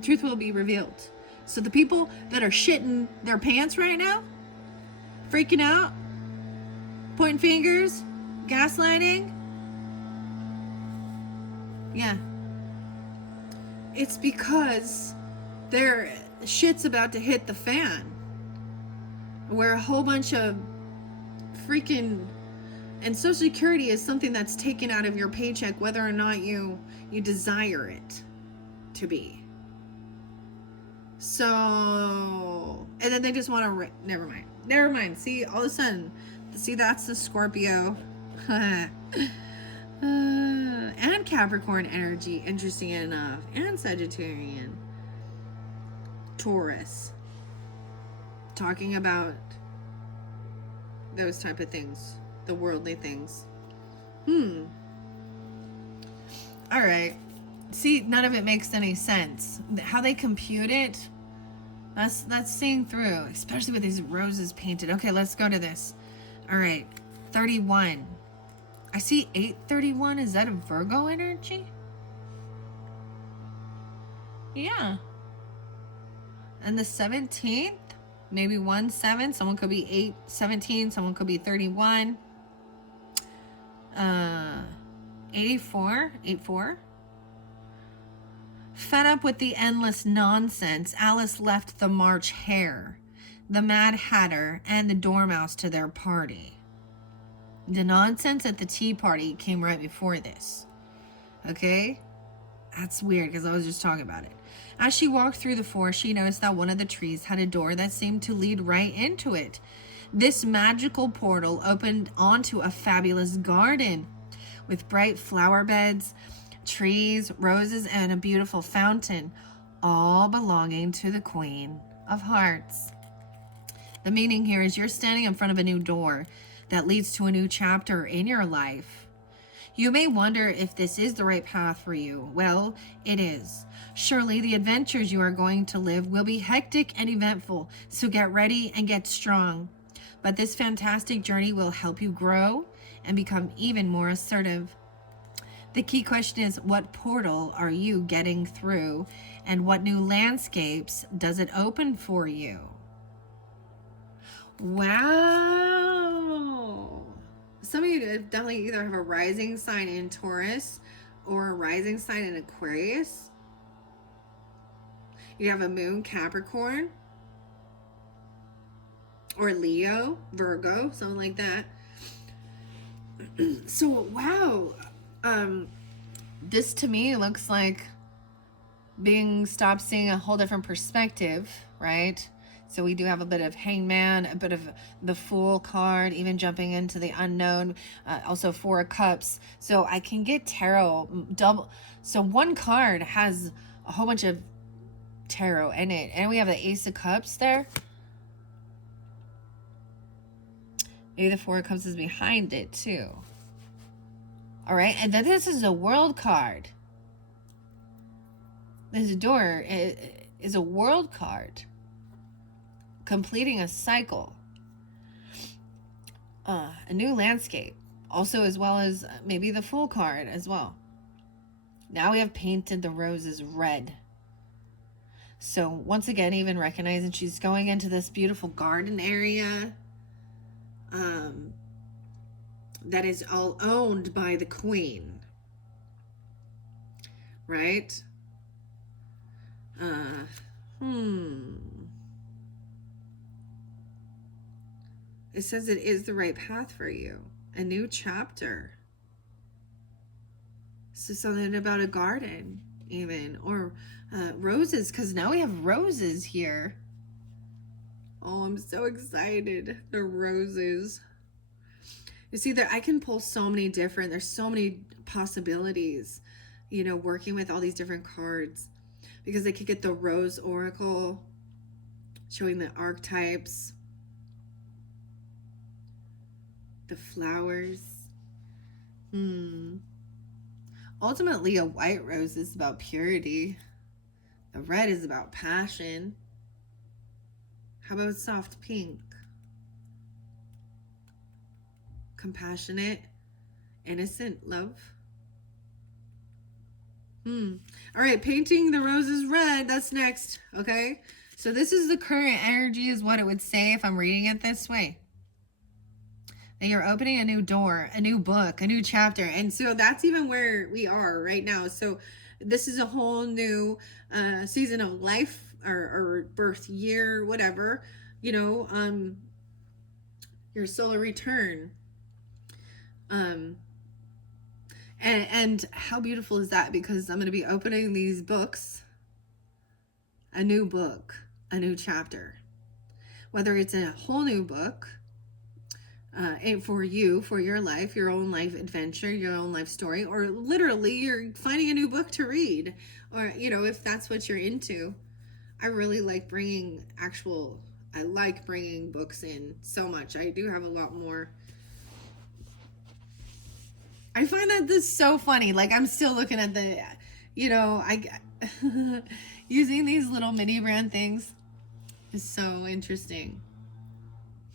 truth will be revealed. So the people that are shitting their pants right now, freaking out, pointing fingers, gaslighting, yeah, it's because their shit's about to hit the fan, where a whole bunch of freaking, and Social Security is something that's taken out of your paycheck whether or not you desire it to be. So, and then they just want to never mind. See, all of a sudden, that's the Scorpio and Capricorn energy, interesting enough, and Sagittarian, Taurus, talking about those type of things, the worldly things. All right. See, none of it makes any sense. How they compute it, that's seeing through, especially with these roses painted. Okay, let's go to this. All right, 31. I see 831. Is that a Virgo energy? Yeah. And the 17th, maybe 1-7. Someone could be 8-17. Someone could be 31. 84. Fed up with the endless nonsense, Alice left the March Hare, the Mad Hatter, and the Dormouse to their party. The nonsense at the tea party came right before this. Okay? That's weird because I was just talking about it. As she walked through the forest, she noticed that one of the trees had a door that seemed to lead right into it. This magical portal opened onto a fabulous garden with bright flower beds, trees, roses, and a beautiful fountain, all belonging to the Queen of Hearts. The meaning here is you're standing in front of a new door that leads to a new chapter in your life. You may wonder if this is the right path for you. Well, it is. Surely the adventures you are going to live will be hectic and eventful, so get ready and get strong. But this fantastic journey will help you grow and become even more assertive. The key question is, what portal are you getting through, and what new landscapes does it open for you? Wow. Some of you definitely either have a rising sign in Taurus or a rising sign in Aquarius. You have a moon Capricorn or Leo, Virgo, something like that. So, wow. This to me looks like stop seeing a whole different perspective, right? So we do have a bit of Hangman, a bit of the Fool card, even jumping into the unknown, also Four of Cups. So I can get tarot double. So one card has a whole bunch of tarot in it. And we have the Ace of Cups there. Maybe the Four of Cups is behind it too. All right, and then this is a World card. This door is a World card. Completing a cycle. A new landscape. Also, as well as maybe the Fool card as well. Now we have painted the roses red. So once again, even recognizing she's going into this beautiful garden area that is all owned by the queen, right? It says it is the right path for you. A new chapter. So something about a garden, even, or roses, because now we have roses here. Oh, I'm so excited. The roses. You see that I can pull so many different, there's so many possibilities, you know, working with all these different cards, because I could get the Rose Oracle showing the archetypes, the flowers. Ultimately, a white rose is about purity. The red is about passion. How about soft pink? Compassionate, innocent love. All right, painting the roses red. That's next. Okay. So this is the current energy, is what it would say if I'm reading it this way. That you're opening a new door, a new book, a new chapter. And so that's even where we are right now. So this is a whole new season of life, or birth year, whatever, you know, your solar return. And how beautiful is that? Because I'm going to be opening these books, a new book, a new chapter, whether it's a whole new book, for you, for your life, your own life adventure, your own life story, or literally you're finding a new book to read, or, you know, if that's what you're into. I really like I like bringing books in so much. I do have a lot more. I find that this so funny. Like, I'm still looking at the, you know, using these little mini brand things is so interesting.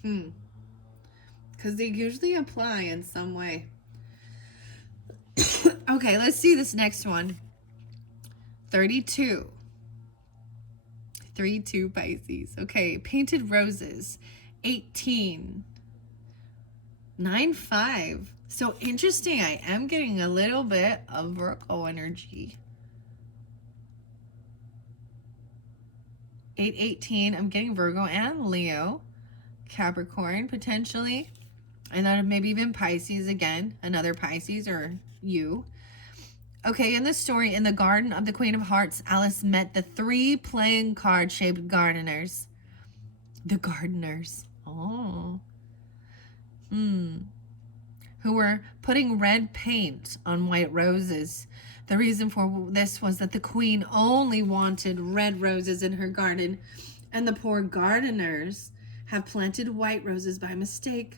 Because they usually apply in some way. Okay, let's see this next one. 32. 32 Pisces. Okay, painted roses. 18. 9-5. So interesting. I am getting a little bit of Virgo energy. 8-18. I'm getting Virgo and Leo. Capricorn, potentially. And then maybe even Pisces again. Another Pisces, or you. Okay, in the story, in the garden of the Queen of Hearts, Alice met the 3 playing card-shaped gardeners. The gardeners. Oh. Who were putting red paint on white roses. The reason for this was that the queen only wanted red roses in her garden, and the poor gardeners have planted white roses by mistake,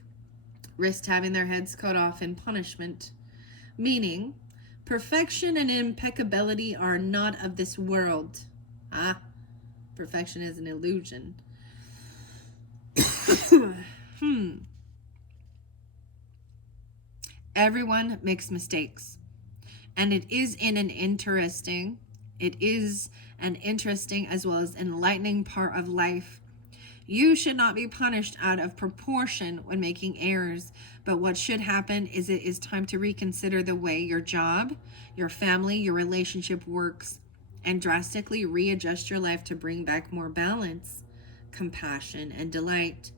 risked having their heads cut off in punishment. Meaning, perfection and impeccability are not of this world. Perfection is an illusion. Everyone makes mistakes. And it is an interesting as well as enlightening part of life. You should not be punished out of proportion when making errors, but what should happen is it is time to reconsider the way your job, your family, your relationship works, and drastically readjust your life to bring back more balance, compassion, and delight.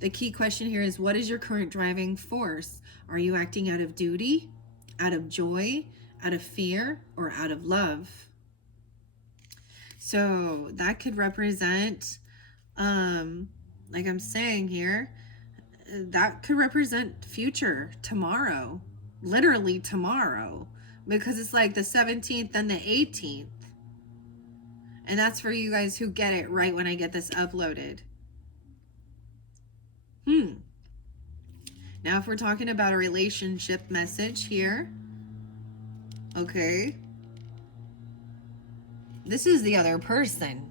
The key question here is, what is your current driving force? Are you acting out of duty, out of joy, out of fear, or out of love? So that could represent Like I'm saying here, that could represent future, tomorrow, literally tomorrow, because it's like the 17th and the 18th. And that's for you guys who get it right when I get this uploaded. Now, if we're talking about a relationship message here, okay, this is the other person.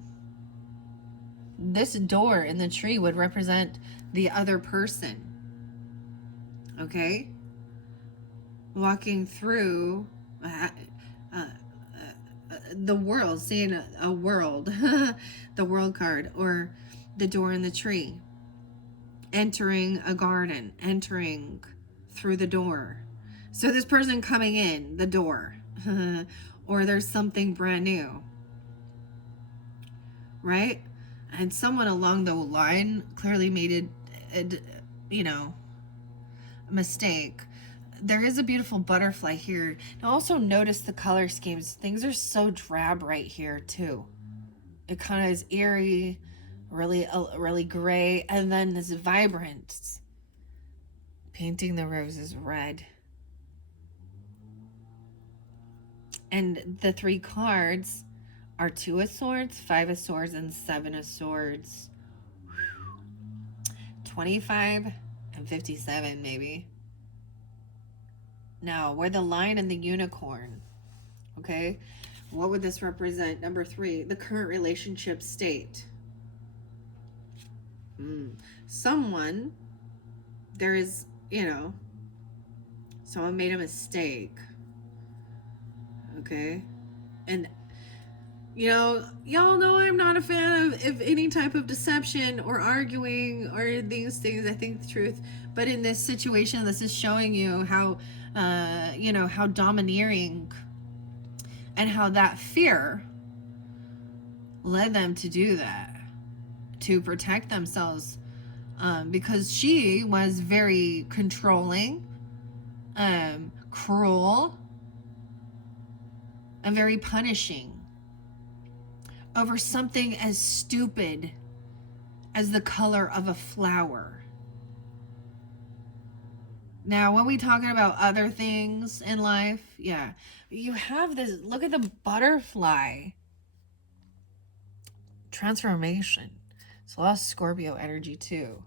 This door in the tree would represent the other person. Okay? Walking through the world, seeing a world, the world card, or the door in the tree. Entering a garden, entering through the door. So this person coming in the door, or there's something brand new, right? And someone along the line clearly made a mistake. There is a beautiful butterfly here. Now also notice the color schemes. Things are so drab right here too. It kind of is eerie, really gray, and then this vibrant, painting the roses red. And the 3 cards are 2 of Swords, 5 of Swords, and 7 of Swords. 25 and 57 maybe. Now, we're the Lion and the Unicorn. Okay? What would this represent? Number 3, the current relationship state. Someone, there is, someone made a mistake. Okay? And, y'all know I'm not a fan of any type of deception or arguing or these things. I think the truth. But in this situation, this is showing you how, how domineering and how that fear led them to do that, to protect themselves, because she was very controlling, cruel, and very punishing over something as stupid as the color of a flower. Now, when we talking about other things in life, yeah, you have this, look at the butterfly. Transformation. It's a lot of Scorpio energy too.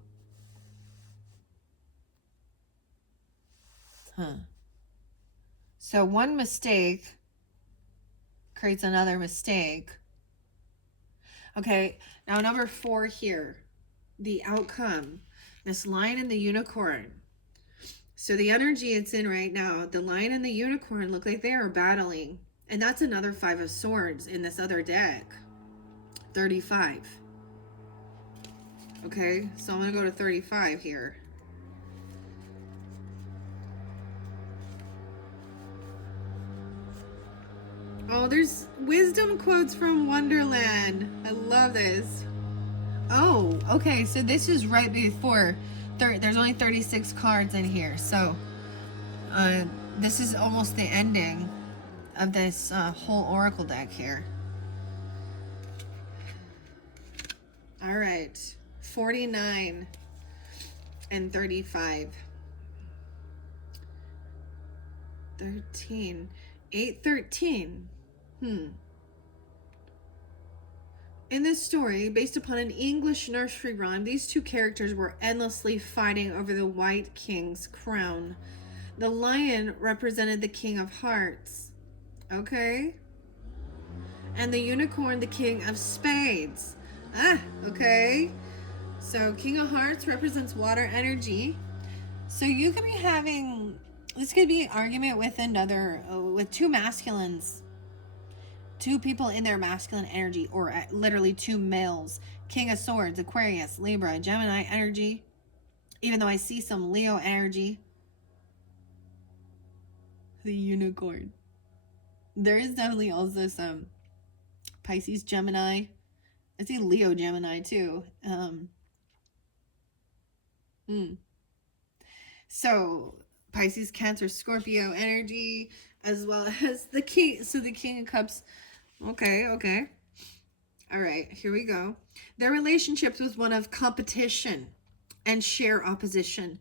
So one mistake creates another mistake. Okay, now number 4 here, the outcome, this Lion and the Unicorn. So the energy it's in right now, the Lion and the Unicorn look like they are battling. And that's another 5 of Swords in this other deck. 35. Okay, so I'm going to go to 35 here. Oh, there's wisdom quotes from Wonderland. I love this. Oh, okay, so this is right before. There's only 36 cards in here, so this is almost the ending of this whole Oracle deck here. All right, 49 and 35. 13. 813. In this story, based upon an English nursery rhyme, these 2 characters were endlessly fighting over the White King's crown. The lion represented the King of Hearts. Okay? And the unicorn, the King of Spades. Okay. So King of Hearts represents water energy. So you could be having, this could be an argument with with 2 masculines. 2 people in their masculine energy, or literally 2 males. King of Swords, Aquarius, Libra, Gemini energy. Even though I see some Leo energy. The unicorn. There is definitely also some Pisces, Gemini. I see Leo, Gemini too. So Pisces, Cancer, Scorpio energy, as well as the King. So the King of Cups. Okay. All right, here we go. Their relationship was one of competition and sheer opposition,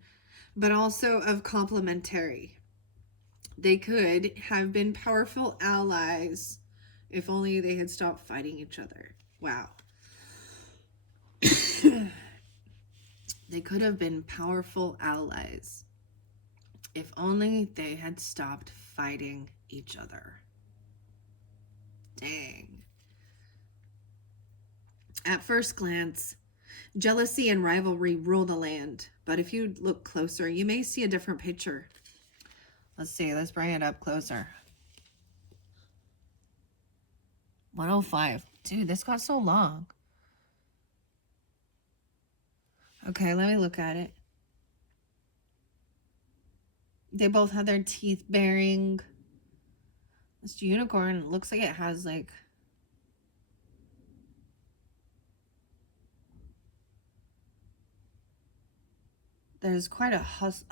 but also of complementary. They could have been powerful allies if only they had stopped fighting each other. Wow. They could have been powerful allies if only they had stopped fighting each other. Dang. At first glance, jealousy and rivalry rule the land, but if you look closer, you may see a different picture. Let's see, let's bring it up closer. 105. Dude, this got so long. Okay, let me look at it. They both have their teeth baring. This unicorn looks like it has like... There's quite a hustle.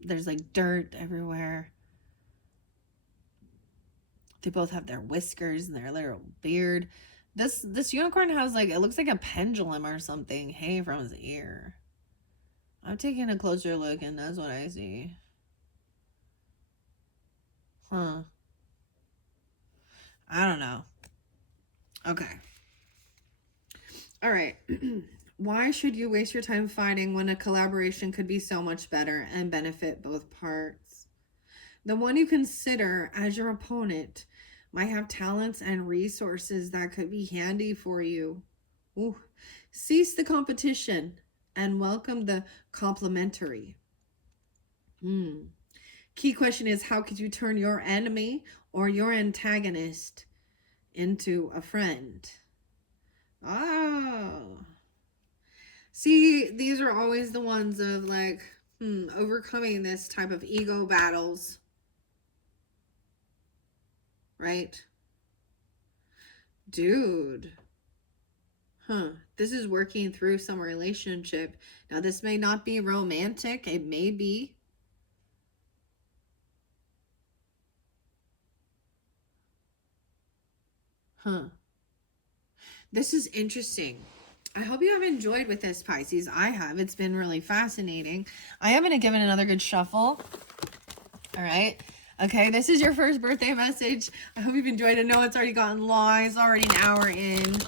There's like dirt everywhere. They both have their whiskers and their little beard. This unicorn has like, it looks like a pendulum or something hanging from his ear. I'm taking a closer look and that's what I see. Huh. I don't know. Okay. All right. Why should you waste your time fighting when a collaboration could be so much better and benefit both parts? The one you consider as your opponent might have talents and resources that could be handy for you. Ooh. Cease the competition and welcome the complementary. Key question is, how could you turn your enemy or your antagonist into a friend? Oh. See, these are always the ones of like, overcoming this type of ego battles. Right? Dude. This is working through some relationship. Now, this may not be romantic. It may be. This is interesting. I hope you have enjoyed with this, Pisces. I have. It's been really fascinating. I am going to give it another good shuffle. All right. Okay, this is your first birthday message. I hope you've enjoyed it. I know it's already gotten long. It's already an hour in.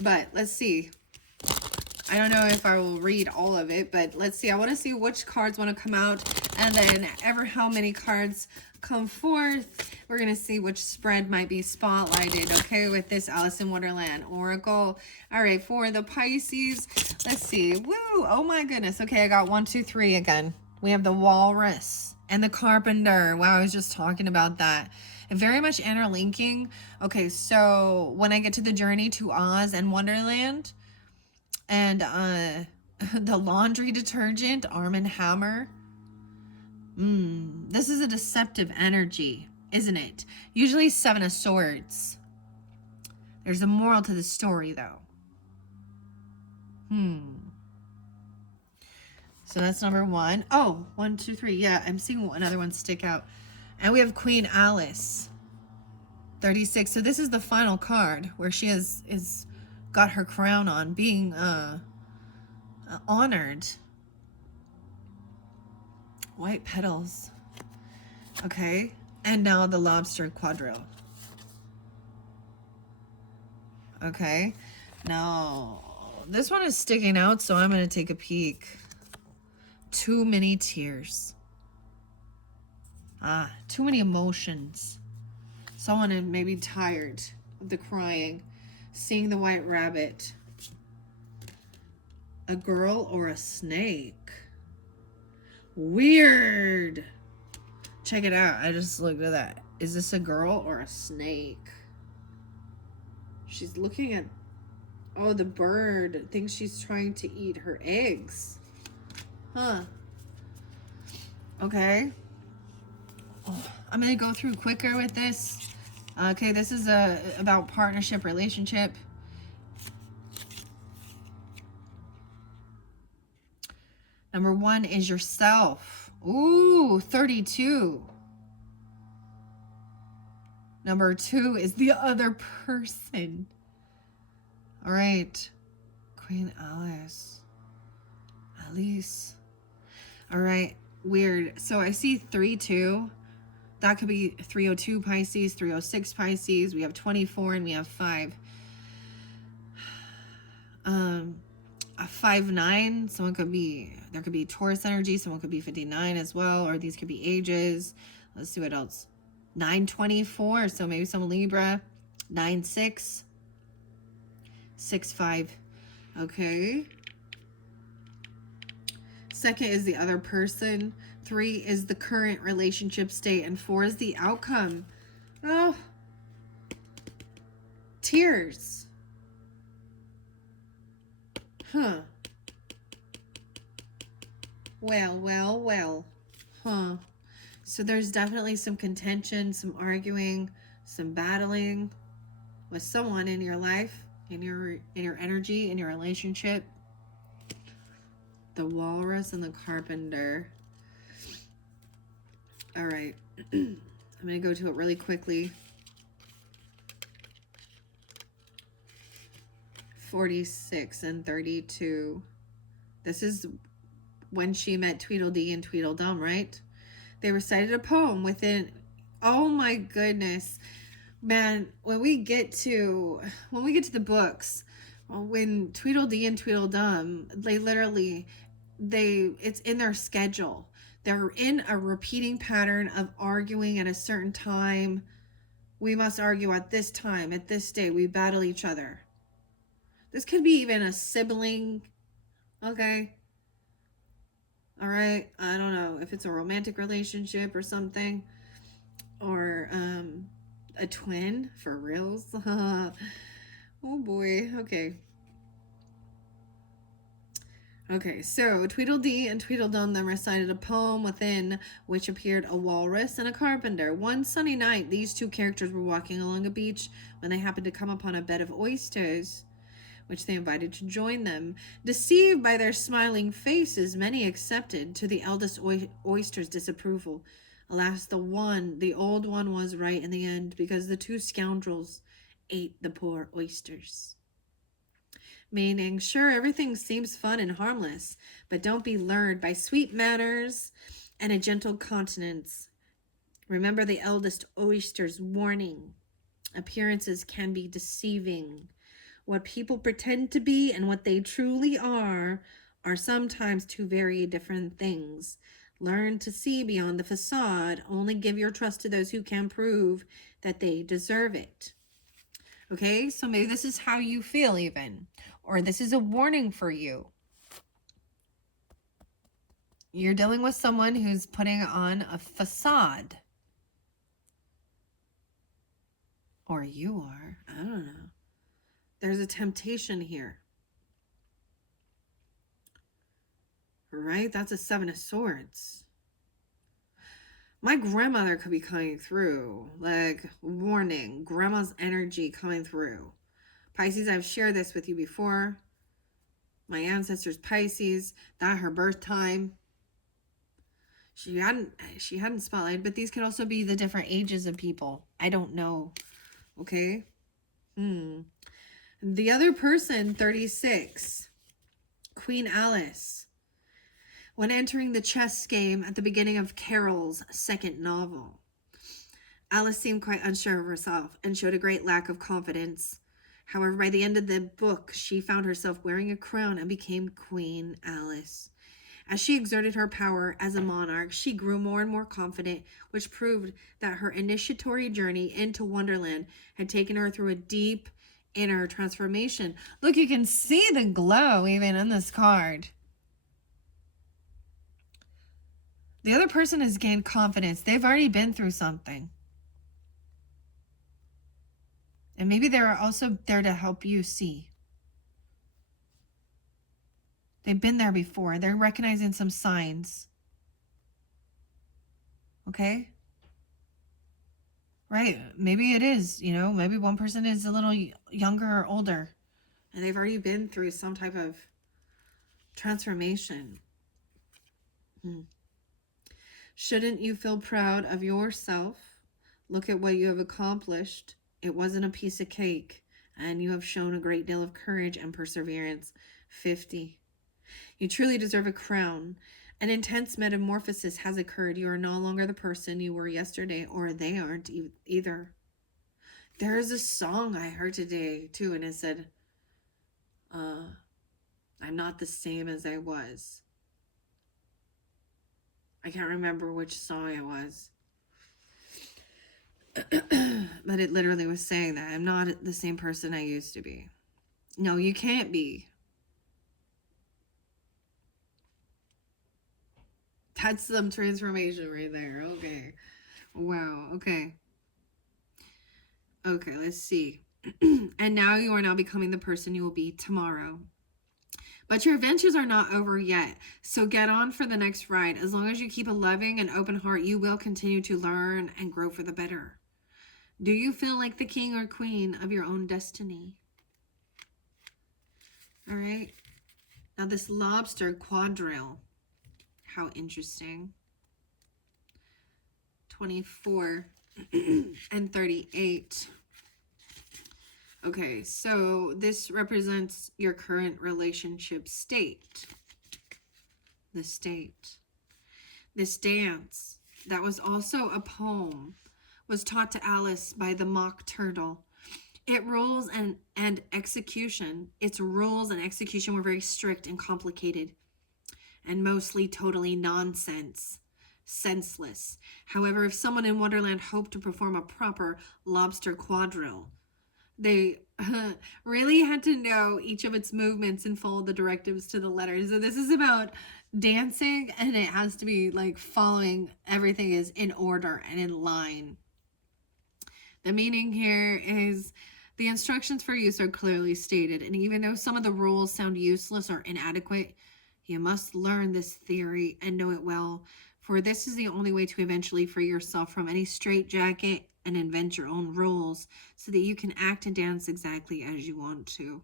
But let's see. I don't know if I will read all of it, but let's see. I want to see which cards want to come out, and then how many cards come forth. We're going to see which spread might be spotlighted, okay, with this Alice in Wonderland Oracle. All right, for the Pisces, let's see. Woo! Oh my goodness. Okay, I got 1, 2, 3 again. We have the Walrus and the Carpenter. Wow, I was just talking about that. And very much interlinking. Okay, so when I get to the Journey to Oz and Wonderland, and the laundry detergent, Arm & Hammer. This is a deceptive energy, isn't it? Usually 7 of Swords. There's a moral to the story, though. So that's number 1. Oh, 1, 2, 3. Yeah, I'm seeing another one stick out. And we have Queen Alice. 36. So this is the final card where she is got her crown on, being honored. White petals. Okay. And now the Lobster Quadrille. Okay. Now, this one is sticking out, so I'm going to take a peek. Too many tears. Too many emotions. Someone may be tired of the crying. Seeing the white rabbit. A girl or a snake? Weird. Check it out. I just looked at that. Is this a girl or a snake? She's looking at... Oh, the bird thinks she's trying to eat her eggs. Okay. I'm going to go through quicker with this. Okay, this is about partnership, relationship. Number 1 is yourself. Ooh, 32. Number 2 is the other person. All right. Queen Alice. Alice. All right. Weird. So I see 3-2. That could be 302 Pisces, 306 Pisces. We have 24 and we have 5. A 5-9. Someone could be, there could be Taurus energy. Someone could be 59 as well, or these could be ages. Let's see what else. 9-24. So maybe some Libra. 9-6. 6-5. Okay. Second is the other person. 3 is the current relationship state. And 4 is the outcome. Oh. Tears. Huh. Well. Huh. So there's definitely some contention, some arguing, some battling with someone in your life, in your energy, in your relationship. The walrus and the carpenter. All right. I'm going to go to it really quickly. 46 and 32. This is when she met Tweedledee and Tweedledum, right? They recited a poem within, oh my goodness. Man, when we get to the books, when Tweedledee and Tweedledum, they literally, it's in their schedule. They're in a repeating pattern of arguing at a certain time. We must argue at this time, at this day. We battle each other. This could be even a sibling. Okay. All right. I don't know if it's a romantic relationship or something. Or a twin for reals. Oh boy. Okay. Okay, so Tweedledee and Tweedledum then recited a poem within which appeared a walrus and a carpenter. One sunny night, these two characters were walking along a beach when they happened to come upon a bed of oysters, which they invited to join them. Deceived by their smiling faces, many accepted, to the eldest oyster's disapproval. Alas, the old one was right in the end, because the two scoundrels ate the poor oysters. Meaning, sure, everything seems fun and harmless, but don't be lured by sweet manners and a gentle countenance. Remember the eldest oyster's warning. Appearances can be deceiving. What people pretend to be and what they truly are sometimes two very different things. Learn to see beyond the facade. Only give your trust to those who can prove that they deserve it. Okay, so maybe this is how you feel even, or this is a warning for you. You're dealing with someone who's putting on a facade. Or you are. I don't know. There's a temptation here. Right? That's a 7 of Swords. My grandmother could be coming through. Like, warning. Grandma's energy coming through. Pisces, I've shared this with you before. My ancestors, Pisces, that her birth time. She hadn't spotlighted, but these could also be the different ages of people. I don't know. Okay? The other person, 36. Queen Alice. When entering the chess game at the beginning of Carol's second novel, Alice seemed quite unsure of herself and showed a great lack of confidence. However, by the end of the book, she found herself wearing a crown and became Queen Alice. As she exerted her power as a monarch, she grew more and more confident, which proved that her initiatory journey into Wonderland had taken her through a deep inner transformation. Look, you can see the glow even on this card. The other person has gained confidence. They've already been through something. And maybe they're also there to help you see. They've been there before. They're recognizing some signs. Okay? Right. Maybe it is, maybe one person is a little younger or older. And they've already been through some type of transformation. Shouldn't you feel proud of yourself? Look at what you have accomplished. It wasn't a piece of cake, and you have shown a great deal of courage and perseverance. 50. You truly deserve a crown. An intense metamorphosis has occurred. You are no longer the person you were yesterday, or they aren't either. There is a song I heard today, too, and it said, I'm not the same as I was. I can't remember which song it was. But it literally was saying that I'm not the same person I used to be. No, you can't be. That's some transformation right there. Okay. Wow. Okay. Okay, let's see. And now you are now becoming the person you will be tomorrow. But your adventures are not over yet. So get on for the next ride. As long as you keep a loving and open heart, you will continue to learn and grow for the better. Do you feel like the king or queen of your own destiny? All right. Now this lobster quadrille. How interesting. 24 and 38. Okay, so this represents your current relationship state. The state. This dance that was also a poem was taught to Alice by the mock turtle. Its rules and execution were very strict and complicated, and mostly totally nonsense, senseless. However, if someone in Wonderland hoped to perform a proper lobster quadrille, they really had to know each of its movements and follow the directives to the letter. So this is about dancing, and it has to be like following, everything is in order and in line. The meaning here is the instructions for use are clearly stated, and even though some of the rules sound useless or inadequate, you must learn this theory and know it well, for this is the only way to eventually free yourself from any straitjacket and invent your own rules so that you can act and dance exactly as you want to.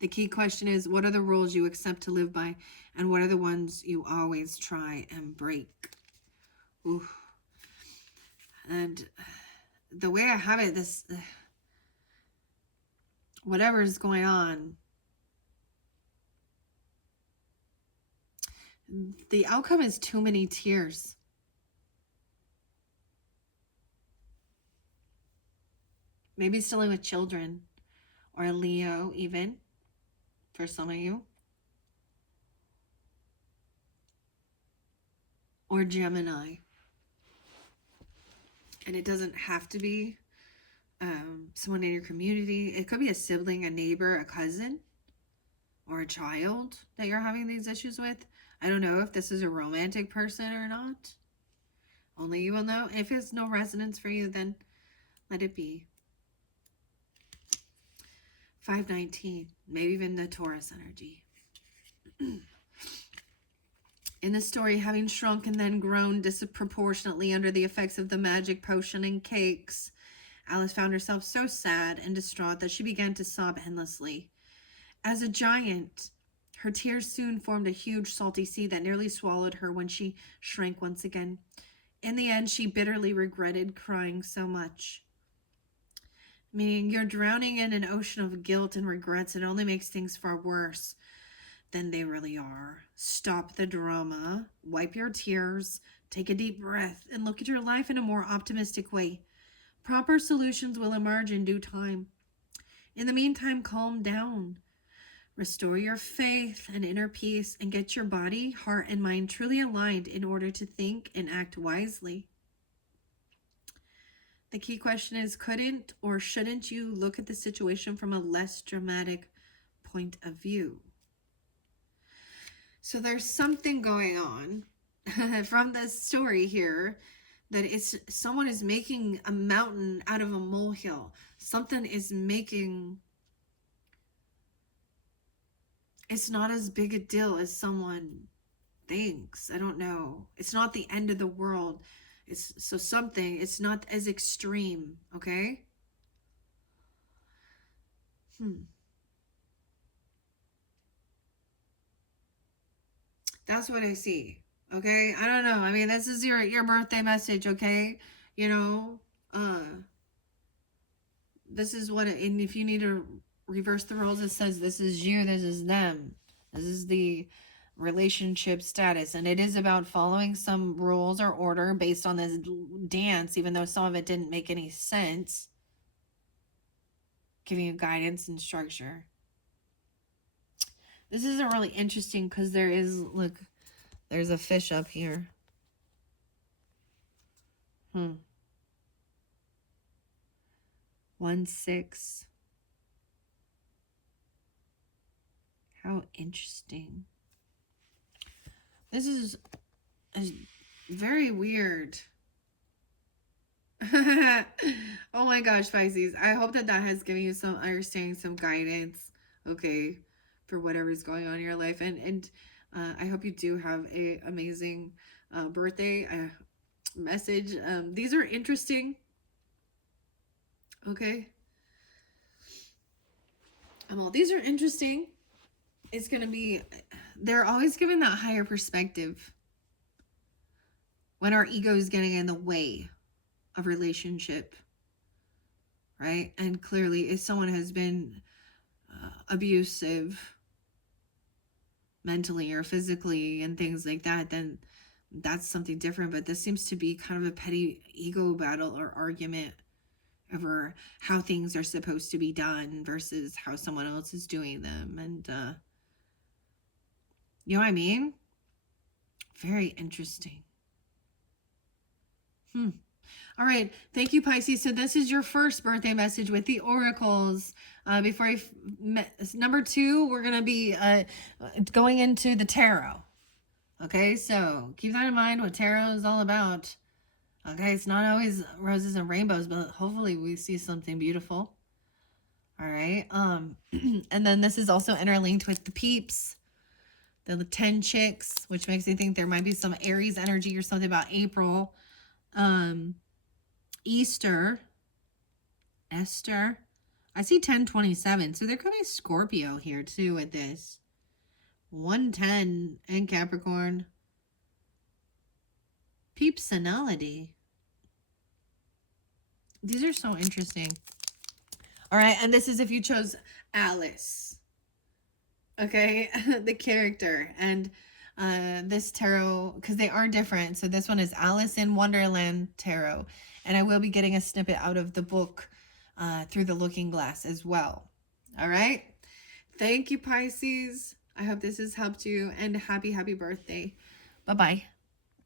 The key question is, what are the rules you accept to live by, and what are the ones you always try and break? Ooh. And the way I have it, this, whatever is going on, the outcome is too many tears. Maybe dealing with children, or a Leo even, for some of you. Or Gemini. And it doesn't have to be someone in your community. It could be a sibling, a neighbor, a cousin, or a child that you're having these issues with. I don't know if this is a romantic person or not. Only you will know. If it's no resonance for you, then let it be. 519, maybe even the Taurus energy. In the story, having shrunk and then grown disproportionately under the effects of the magic potion and cakes, Alice found herself so sad and distraught that she began to sob endlessly. As a giant, her tears soon formed a huge salty sea that nearly swallowed her when she shrank once again. In the end, she bitterly regretted crying so much. Meaning, you're drowning in an ocean of guilt and regrets. It only makes things far worse than they really are. Stop the drama, wipe your tears, take a deep breath, and look at your life in a more optimistic way. Proper solutions will emerge in due time. In the meantime, calm down. Restore your faith and inner peace, and get your body, heart, and mind truly aligned in order to think and act wisely. The key question is, couldn't or shouldn't you look at the situation from a less dramatic point of view? So there's something going on from this story here, that it's someone is making a mountain out of a molehill. Something is making, it's not as big a deal as someone thinks. I don't know. It's not the end of the world. It's not as extreme, okay? That's what I see, okay? I don't know. I mean, this is your birthday message, okay? you know, this is what, and if you need to reverse the roles, it says this is you, this is them. This is the relationship status. And it is about following some rules or order based on this dance, even though some of it didn't make any sense. Giving you guidance and structure. This isn't really interesting because there is, look, there's a fish up here. 1-6. How interesting. This is very weird. Oh my gosh, Pisces. I hope that has given you some understanding, some guidance, okay, for whatever's going on in your life. And I hope you do have a amazing birthday message. These are interesting. Okay. Well, these are interesting. It's going to be, they're always given that higher perspective when our ego is getting in the way of relationship, right? And clearly, if someone has been abusive mentally or physically and things like that, then that's something different. But this seems to be kind of a petty ego battle or argument over how things are supposed to be done versus how someone else is doing them. And you know what I mean? Very interesting. All right. Thank you, Pisces. So this is your first birthday message with the oracles. Number 2, we're going to be going into the tarot. Okay. So keep that in mind, what tarot is all about. Okay. It's not always roses and rainbows, but hopefully we see something beautiful. All right. And then this is also interlinked with the peeps, the 10 chicks, which makes me think there might be some Aries energy or something about April. Easter, Esther. I see 1027. So there could be Scorpio here too with this. 110 and Capricorn. Peepsonality. These are so interesting. All right. And this is if you chose Alice. Okay. The character. And this tarot, because they are different. So this one is Alice in Wonderland Tarot. And I will be getting a snippet out of the book through the looking glass as well. All right. Thank you, Pisces. I hope this has helped you. And happy birthday. Bye-bye.